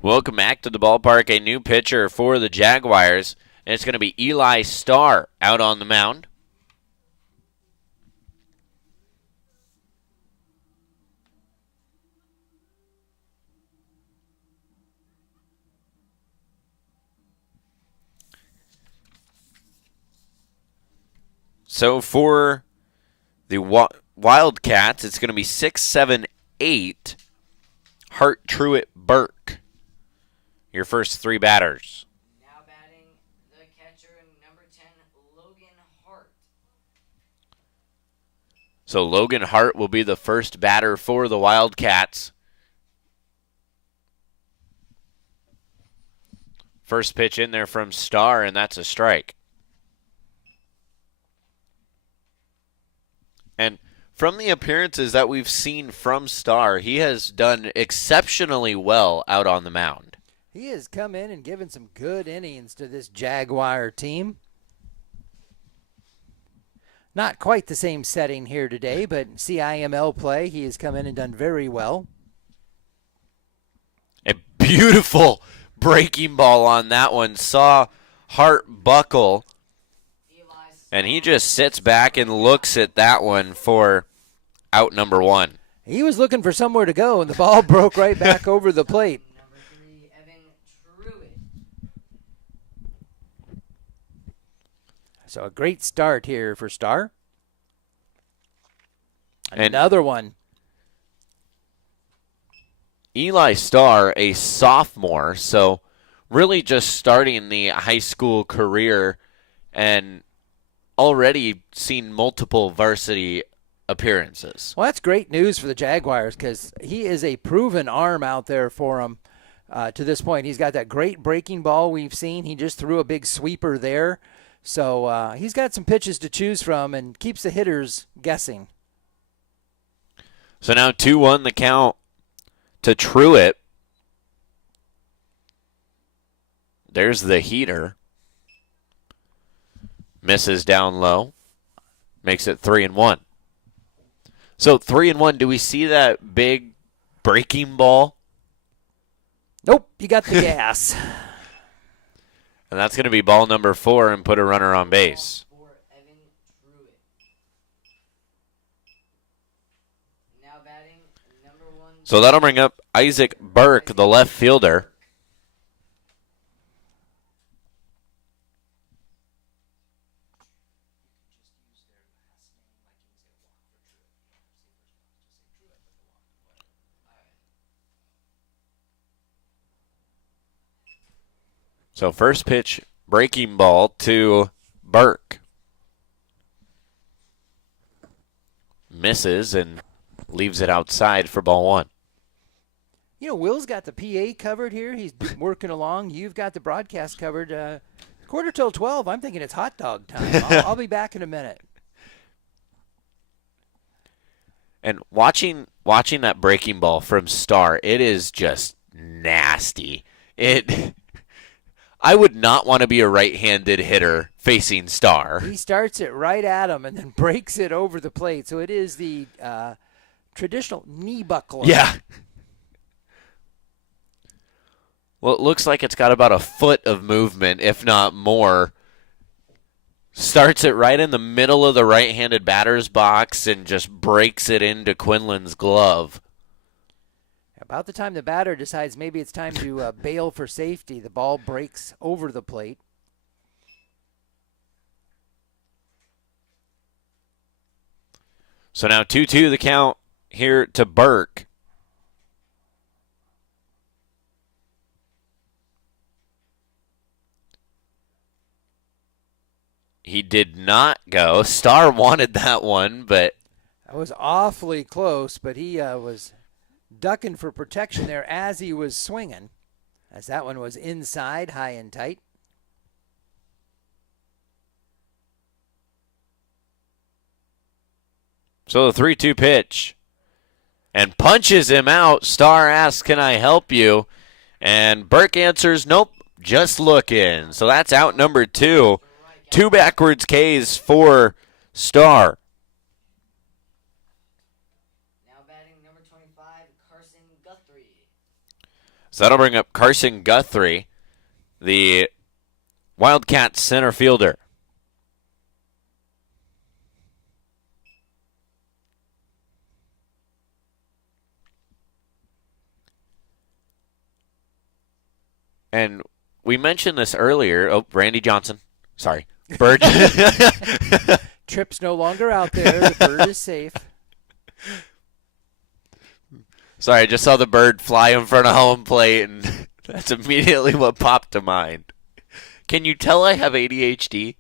Welcome back to the ballpark. A new pitcher for the Jaguars, and it's going to be Eli Starr out on the mound. So for the Wildcats, it's going to be 6, 7, 8. Hart, Truitt, Burke. Your first three batters. Now batting the catcher, number 10, Logan Hart. So Logan Hart will be the first batter for the Wildcats. First pitch in there from Starr, and that's a strike. And from the appearances that we've seen from Starr, he has done exceptionally well out on the mound. He has come in and given some good innings to this Jaguar team. Not quite the same setting here today, but CIML play, he has come in and done very well. A beautiful breaking ball on that one. Saw Hart buckle, and he just sits back and looks at that one for out number one. He was looking for somewhere to go, and the ball broke right back over the plate. So a great start here for Starr. Another one. Eli Starr, a sophomore, so really just starting the high school career and already seen multiple varsity appearances. Well, that's great news for the Jaguars because he is a proven arm out there for them to this point. He's got that great breaking ball we've seen. He just threw a big sweeper there. So he's got some pitches to choose from and keeps the hitters guessing. So now 2-1 the count to Truitt. There's the heater. Misses down low. Makes it 3-1. So 3-1, do we see that big breaking ball? Nope, you got the gas. And that's going to be ball number 4 and put a runner on base. So that'll bring up Isaac Burke, the left fielder. So first pitch, breaking ball to Burke. Misses and leaves it outside for ball 1. You know, Will's got the PA covered here. He's working along. You've got the broadcast covered. Quarter till 12, I'm thinking it's hot dog time. I'll be back in a minute. And watching that breaking ball from Starr, it is just nasty. I would not want to be a right-handed hitter facing Star. He starts it right at him and then breaks it over the plate. So it is the traditional knee buckler. Yeah. Well, it looks like it's got about a foot of movement, if not more. Starts it right in the middle of the right-handed batter's box and just breaks it into Quinlan's glove. About the time the batter decides maybe it's time to bail for safety, the ball breaks over the plate. So now 2-2 the count here to Burke. He did not go. Star wanted that one, but that was awfully close, but he was ducking for protection there as he was swinging, as that one was inside, high and tight. So the 3-2 pitch and punches him out. Star asks, "Can I help you?" And Burke answers, "Nope, just looking." So that's out number 2. 2 backwards Ks for Star. Now batting number 25, Carson Guthrie. So that'll bring up Carson Guthrie, the Wildcats center fielder. And we mentioned this earlier. Oh, Randy Johnson. Sorry. Bird. Trip's no longer out there. The bird is safe. Sorry, I just saw the bird fly in front of home plate, and that's immediately what popped to mind. Can you tell I have ADHD?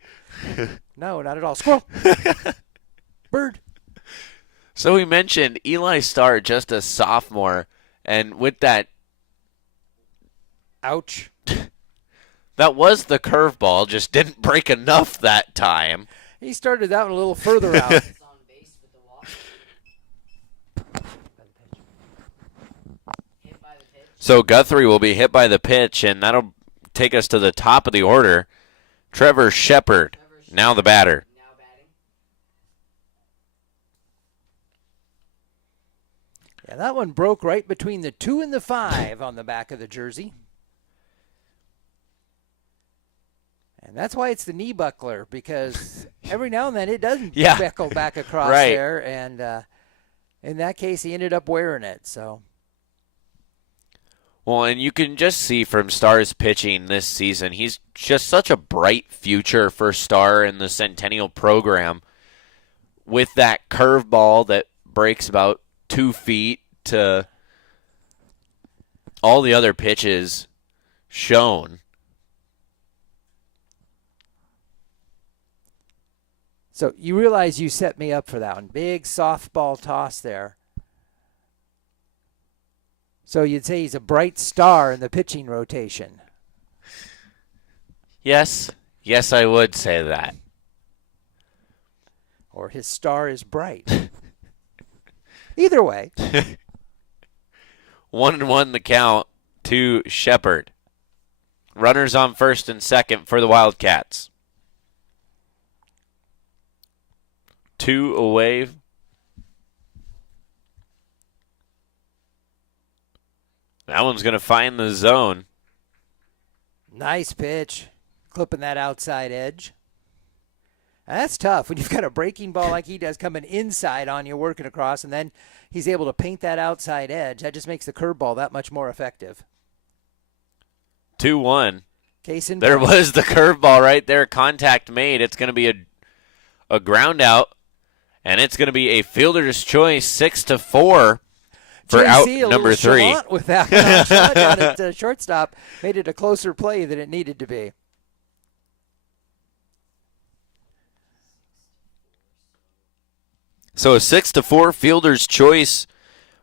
No, not at all. Squirrel. Bird. So we mentioned Eli Starr, just a sophomore, and with that... Ouch. That was the curveball, just didn't break enough that time. He started that one a little further out. So Guthrie will be hit by the pitch, and that'll take us to the top of the order. Trevor Shepard, now the batter. Yeah, that one broke right between the 2 and the 5 on the back of the jersey. And that's why it's the knee buckler, because every now and then it doesn't beckle back across there. And in that case, he ended up wearing it. So, well, and you can just see from Star's pitching this season, he's just such a bright future for Star in the Centennial program with that curveball that breaks about 2 feet to all the other pitches shown. So you realize you set me up for that one. Big softball toss there. So you'd say he's a bright star in the pitching rotation. Yes. Yes, I would say that. Or his star is bright. Either way. 1-1 the count to Shepard. Runners on first and second for the Wildcats. 2 away. That one's going to find the zone. Nice pitch. Clipping that outside edge. That's tough when you've got a breaking ball like he does coming inside on you, working across, and then he's able to paint that outside edge. That just makes the curveball that much more effective. 2-1. Case in there point. Was the curveball right there. Contact made. It's going to be a ground out. And it's going to be a fielder's choice, 6-4 for JC, out number 3. With that shot down at shortstop, made it a closer play than it needed to be. So a 6-4 fielder's choice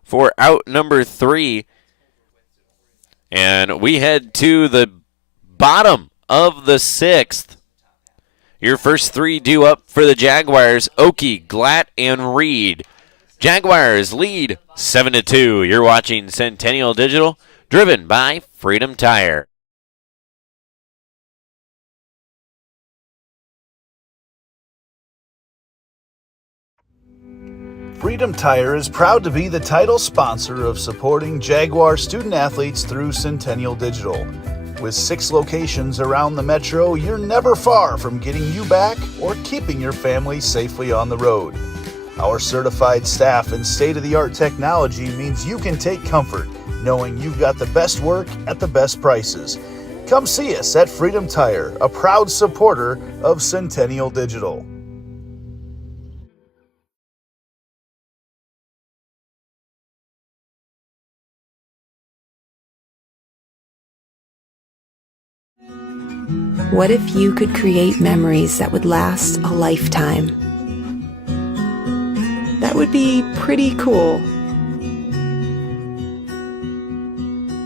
for out number 3. And we head to the bottom of the 6th. Your first 3 due up for the Jaguars, Oakey, Glatt, and Reed. Jaguars lead 7-2. You're watching Centennial Digital, driven by Freedom Tire. Freedom Tire is proud to be the title sponsor of supporting Jaguar student athletes through Centennial Digital. With 6 locations around the metro, you're never far from getting you back or keeping your family safely on the road. Our certified staff and state-of-the-art technology means you can take comfort knowing you've got the best work at the best prices. Come see us at Freedom Tire, a proud supporter of Centennial Digital. What if you could create memories that would last a lifetime? That would be pretty cool.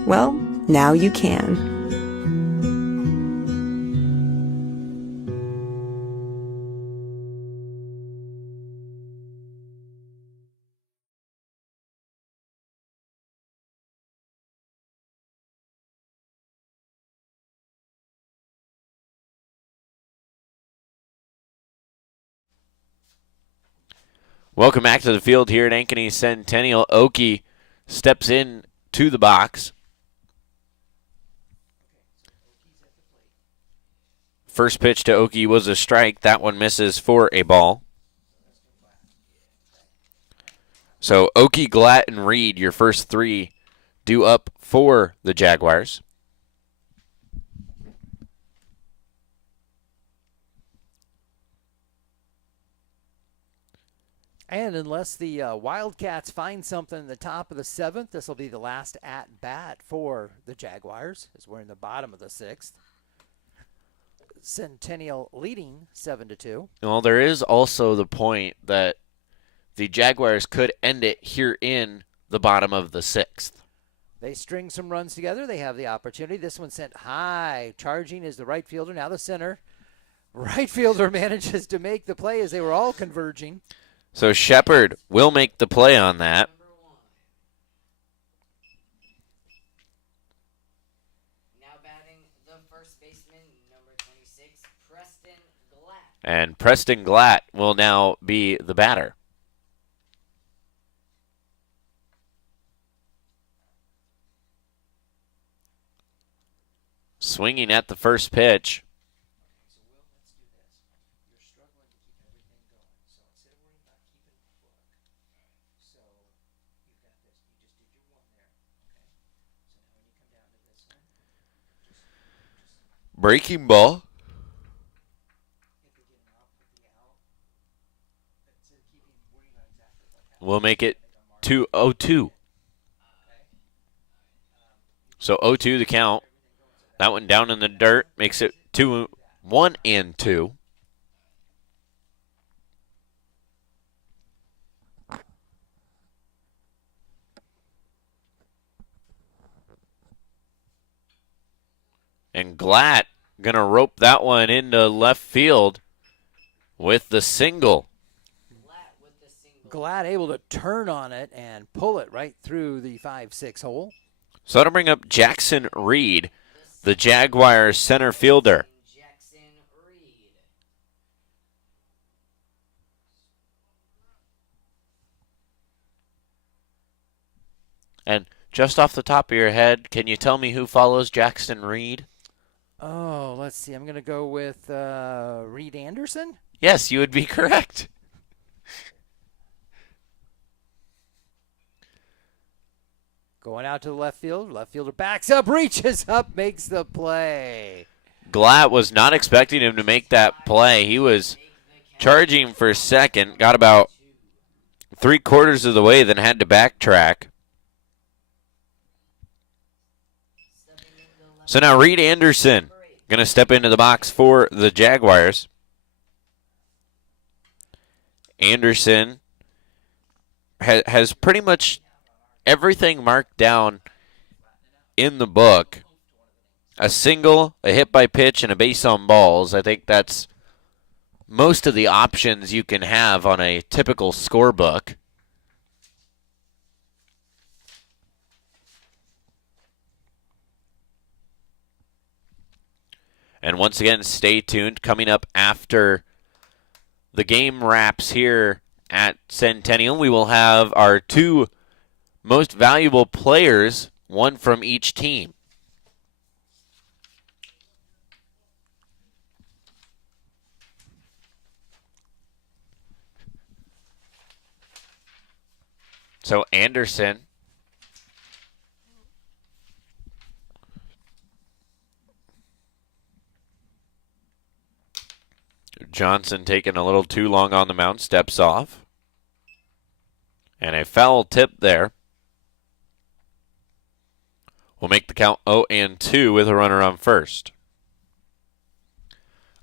Well, now you can. Welcome back to the field here at Ankeny Centennial. Oki steps in to the box. First pitch to Oki was a strike. That one misses for a ball. So Oki, Glatt, and Reed, your first 3 due up for the Jaguars. And unless the Wildcats find something in the top of the 7th, this will be the last at-bat for the Jaguars, as we're in the bottom of the 6th. Centennial leading 7-2. Well, there is also the point that the Jaguars could end it here in the bottom of the 6th. They string some runs together. They have the opportunity. This one sent high. Charging is the right fielder. Now the center. Right fielder manages to make the play as they were all converging. So Shepard will make the play on that. Now batting the first baseman, number 26, Preston Glatt. And Preston Glatt will now be the batter. Swinging at the first pitch. Breaking ball. We'll make it 2-0-2. So 0-2 the count. That one down in the dirt makes it 2-1-2. And Glatt going to rope that one into left field with the single. Glatt able to turn on it and pull it right through the 5-6 hole. So that'll bring up Jackson Reed, the Jaguars center fielder. And just off the top of your head, can you tell me who follows Jackson Reed? Oh, let's see. I'm going to go with Reed Anderson. Yes, you would be correct. Going out to the left field. Left fielder backs up, reaches up, makes the play. Glatt was not expecting him to make that play. He was charging for second, got about 3/4 of the way, then had to backtrack. So now Reed Anderson going to step into the box for the Jaguars. Anderson has pretty much everything marked down in the book. A single, a hit by pitch, and a base on balls. I think that's most of the options you can have on a typical scorebook. And once again, stay tuned. Coming up after the game wraps here at Centennial. We will have our 2 most valuable players, one from each team. So Anderson Johnson taking a little too long on the mound, steps off. And a foul tip there will make the count 0-2 with a runner on first.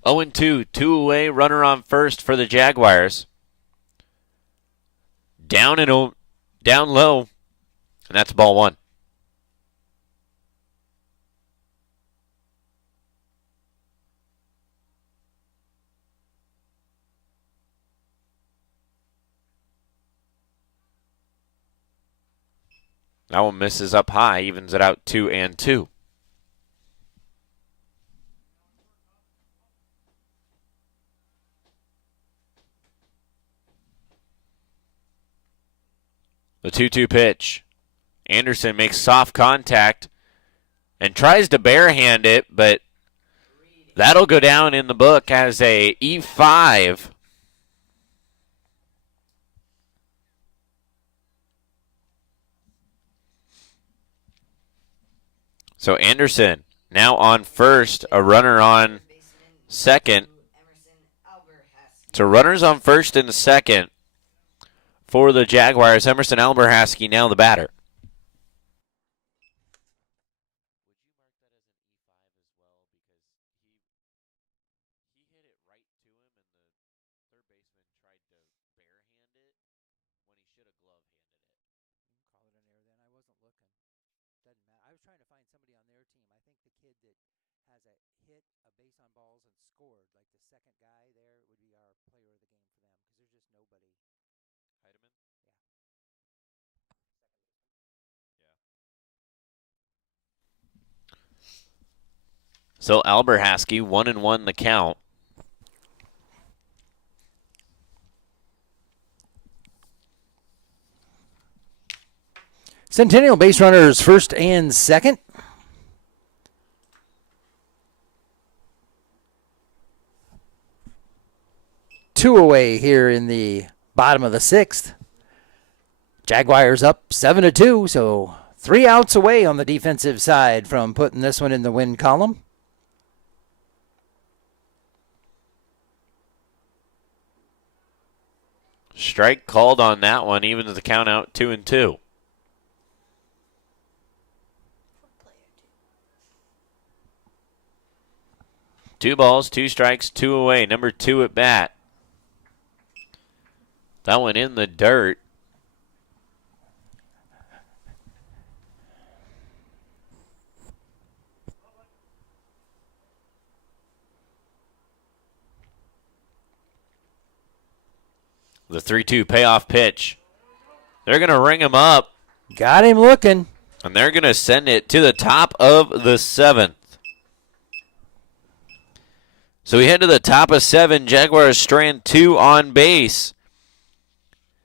0-2, 2 away, runner on first for the Jaguars. Down low, and that's ball 1. That one misses up high, evens it out 2-2. The 2-2 pitch. Anderson makes soft contact and tries to barehand it, but that'll go down in the book as a E5. So Anderson now on first, a runner on second. So runners on first and second for the Jaguars. Emerson Alberhasky now the batter. So Alberhasky, 1-1 the count. Centennial base runners first and second. Two away here in the bottom of the 6th. Jaguars up 7-2, so 3 outs away on the defensive side from putting this one in the win column. Strike called on that one, evens the count out 2-2. Two balls, 2 strikes, 2 away. Number 2 at bat. That one in the dirt. The 3-2 payoff pitch. They're going to ring him up. Got him looking. And they're going to send it to the top of the 7th. So we head to the top of 7. Jaguars strand 2 on base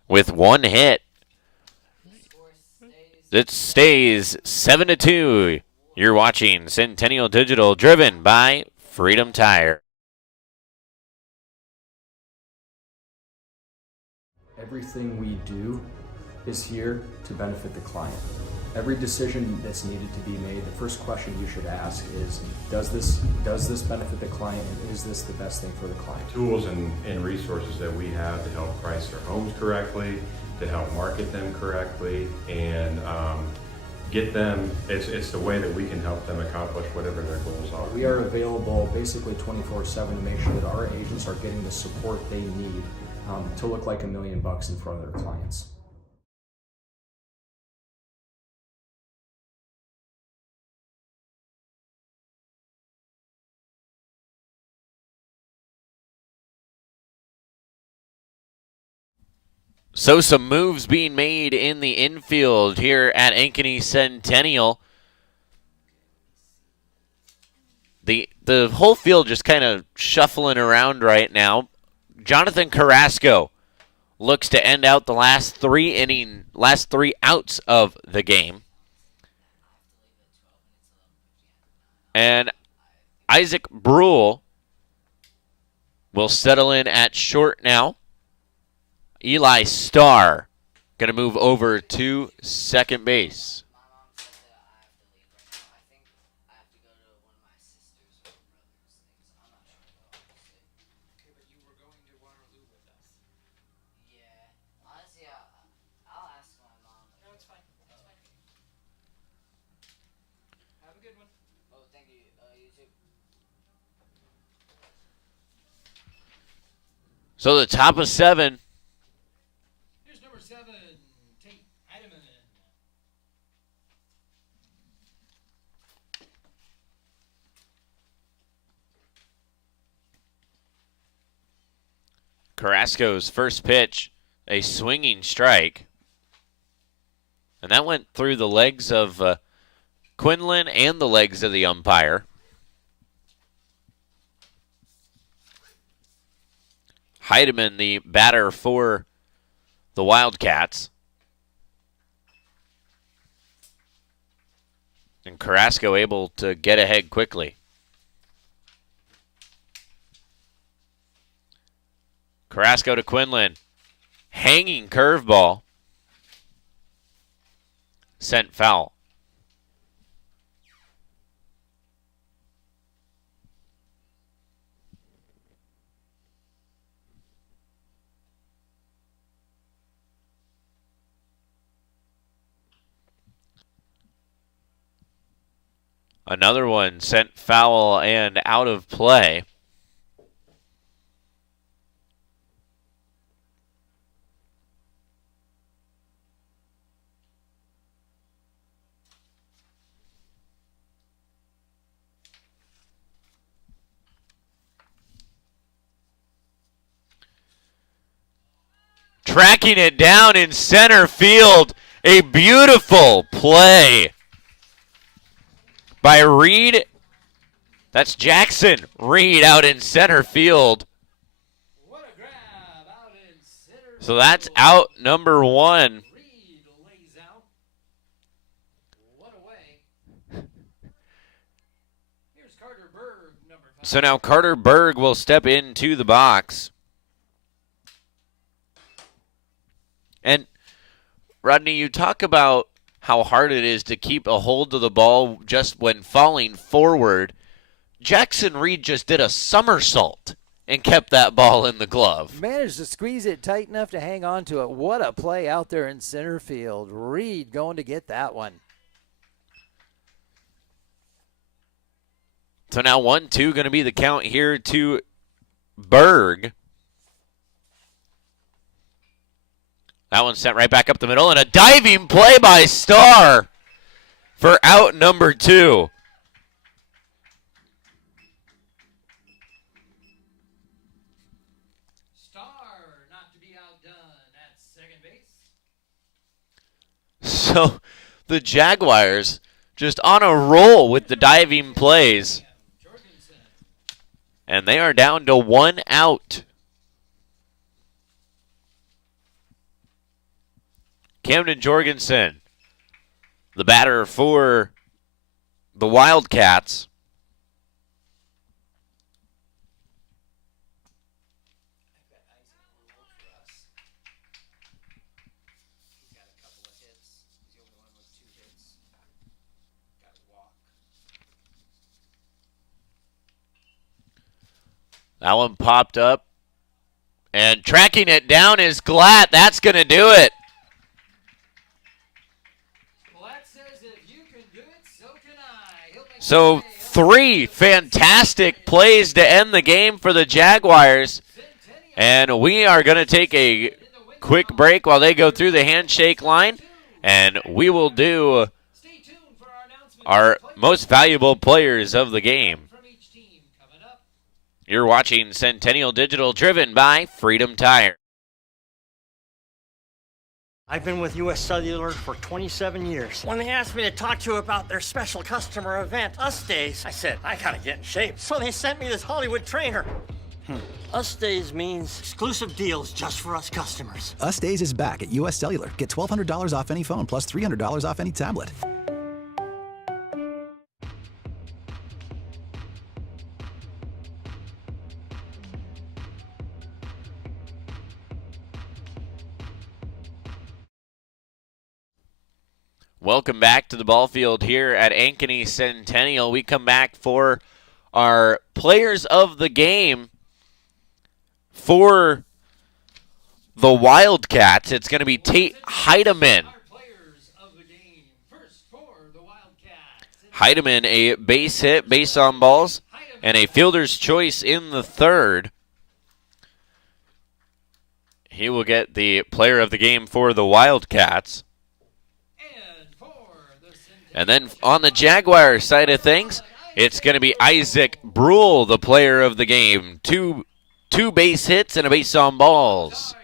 with 1 hit. It stays 7-2. You're watching Centennial Digital, driven by Freedom Tire. Everything we do is here to benefit the client. Every decision that's needed to be made, the first question you should ask is, does this benefit the client, and is this the best thing for the client? Tools and resources that we have to help price their homes correctly, to help market them correctly, and get them, it's the way that we can help them accomplish whatever their goals are. We are available basically 24/7 to make sure that our agents are getting the support they need to look like $1 million in front of their clients. So some moves being made in the infield here at Ankeny Centennial. The whole field just kind of shuffling around right now. Jonathan Carrasco looks to end out the last three outs of the game. And Isaac Brule will settle in at short now. Eli Starr going to move over to second base. So the top of 7. Here's number 7, Tate Heidemann. Carrasco's first pitch, a swinging strike. And that went through the legs of Quinlan and the legs of the umpire. Heidemann, the batter for the Wildcats. And Carrasco able to get ahead quickly. Carrasco to Quinlan. Hanging curveball. Sent foul. Another one sent foul and out of play. Tracking it down in center field. A beautiful play by Reed. That's Jackson Reed out in center field. What a grab out in center. So that's out number 1. Reed lays out. What a way. Here's Carter Berg, number 5. So now Carter Berg will step into the box. And Rodney, you talk about how hard it is to keep a hold of the ball just when falling forward. Jackson Reed just did a somersault and kept that ball in the glove. Managed to squeeze it tight enough to hang on to it. What a play out there in center field. Reed going to get that one. So now 1-2 going to be the count here to Berg. That one sent right back up the middle, and a diving play by Starr for out number 2. Starr not to be outdone at second base. So the Jaguars just on a roll with the diving plays. And they are down to 1 out. Camden Jorgensen, the batter for the Wildcats. That one popped up. And tracking it down is Glatt. That's going to do it. So 3 fantastic plays to end the game for the Jaguars. And we are going to take a quick break while they go through the handshake line. And we will do our most valuable players of the game. You're watching Centennial Digital, driven by Freedom Tire. I've been with US Cellular for 27 years. When they asked me to talk to you about their special customer event, Us Days, I said, I gotta get in shape. So they sent me this Hollywood trainer. Us Days means exclusive deals just for us customers. Us Days is back at U.S. Cellular. Get $1,200 off any phone plus $300 off any tablet. Welcome back to the ball field here at Ankeny Centennial. We come back for our players of the game for the Wildcats. It's going to be Tate Heidemann. Heidemann, a base hit, base on balls, and a fielder's choice in the third. He will get the player of the game for the Wildcats. And then on the Jaguar side of things, it's going to be Isaac Brule, the player of the game. Two base hits and a base on balls.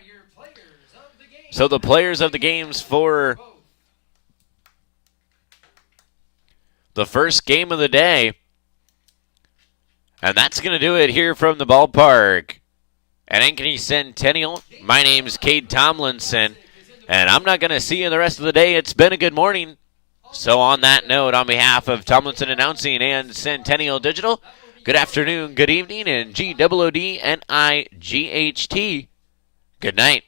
So the players of the games for the first game of the day. And that's going to do it here from the ballpark at Ankeny Centennial. My name's Cade Tomlinson, and I'm not going to see you the rest of the day. It's been a good morning. So on that note, on behalf of Tomlinson Announcing and Centennial Digital, good afternoon, good evening, and GOODNIGHT. Good night.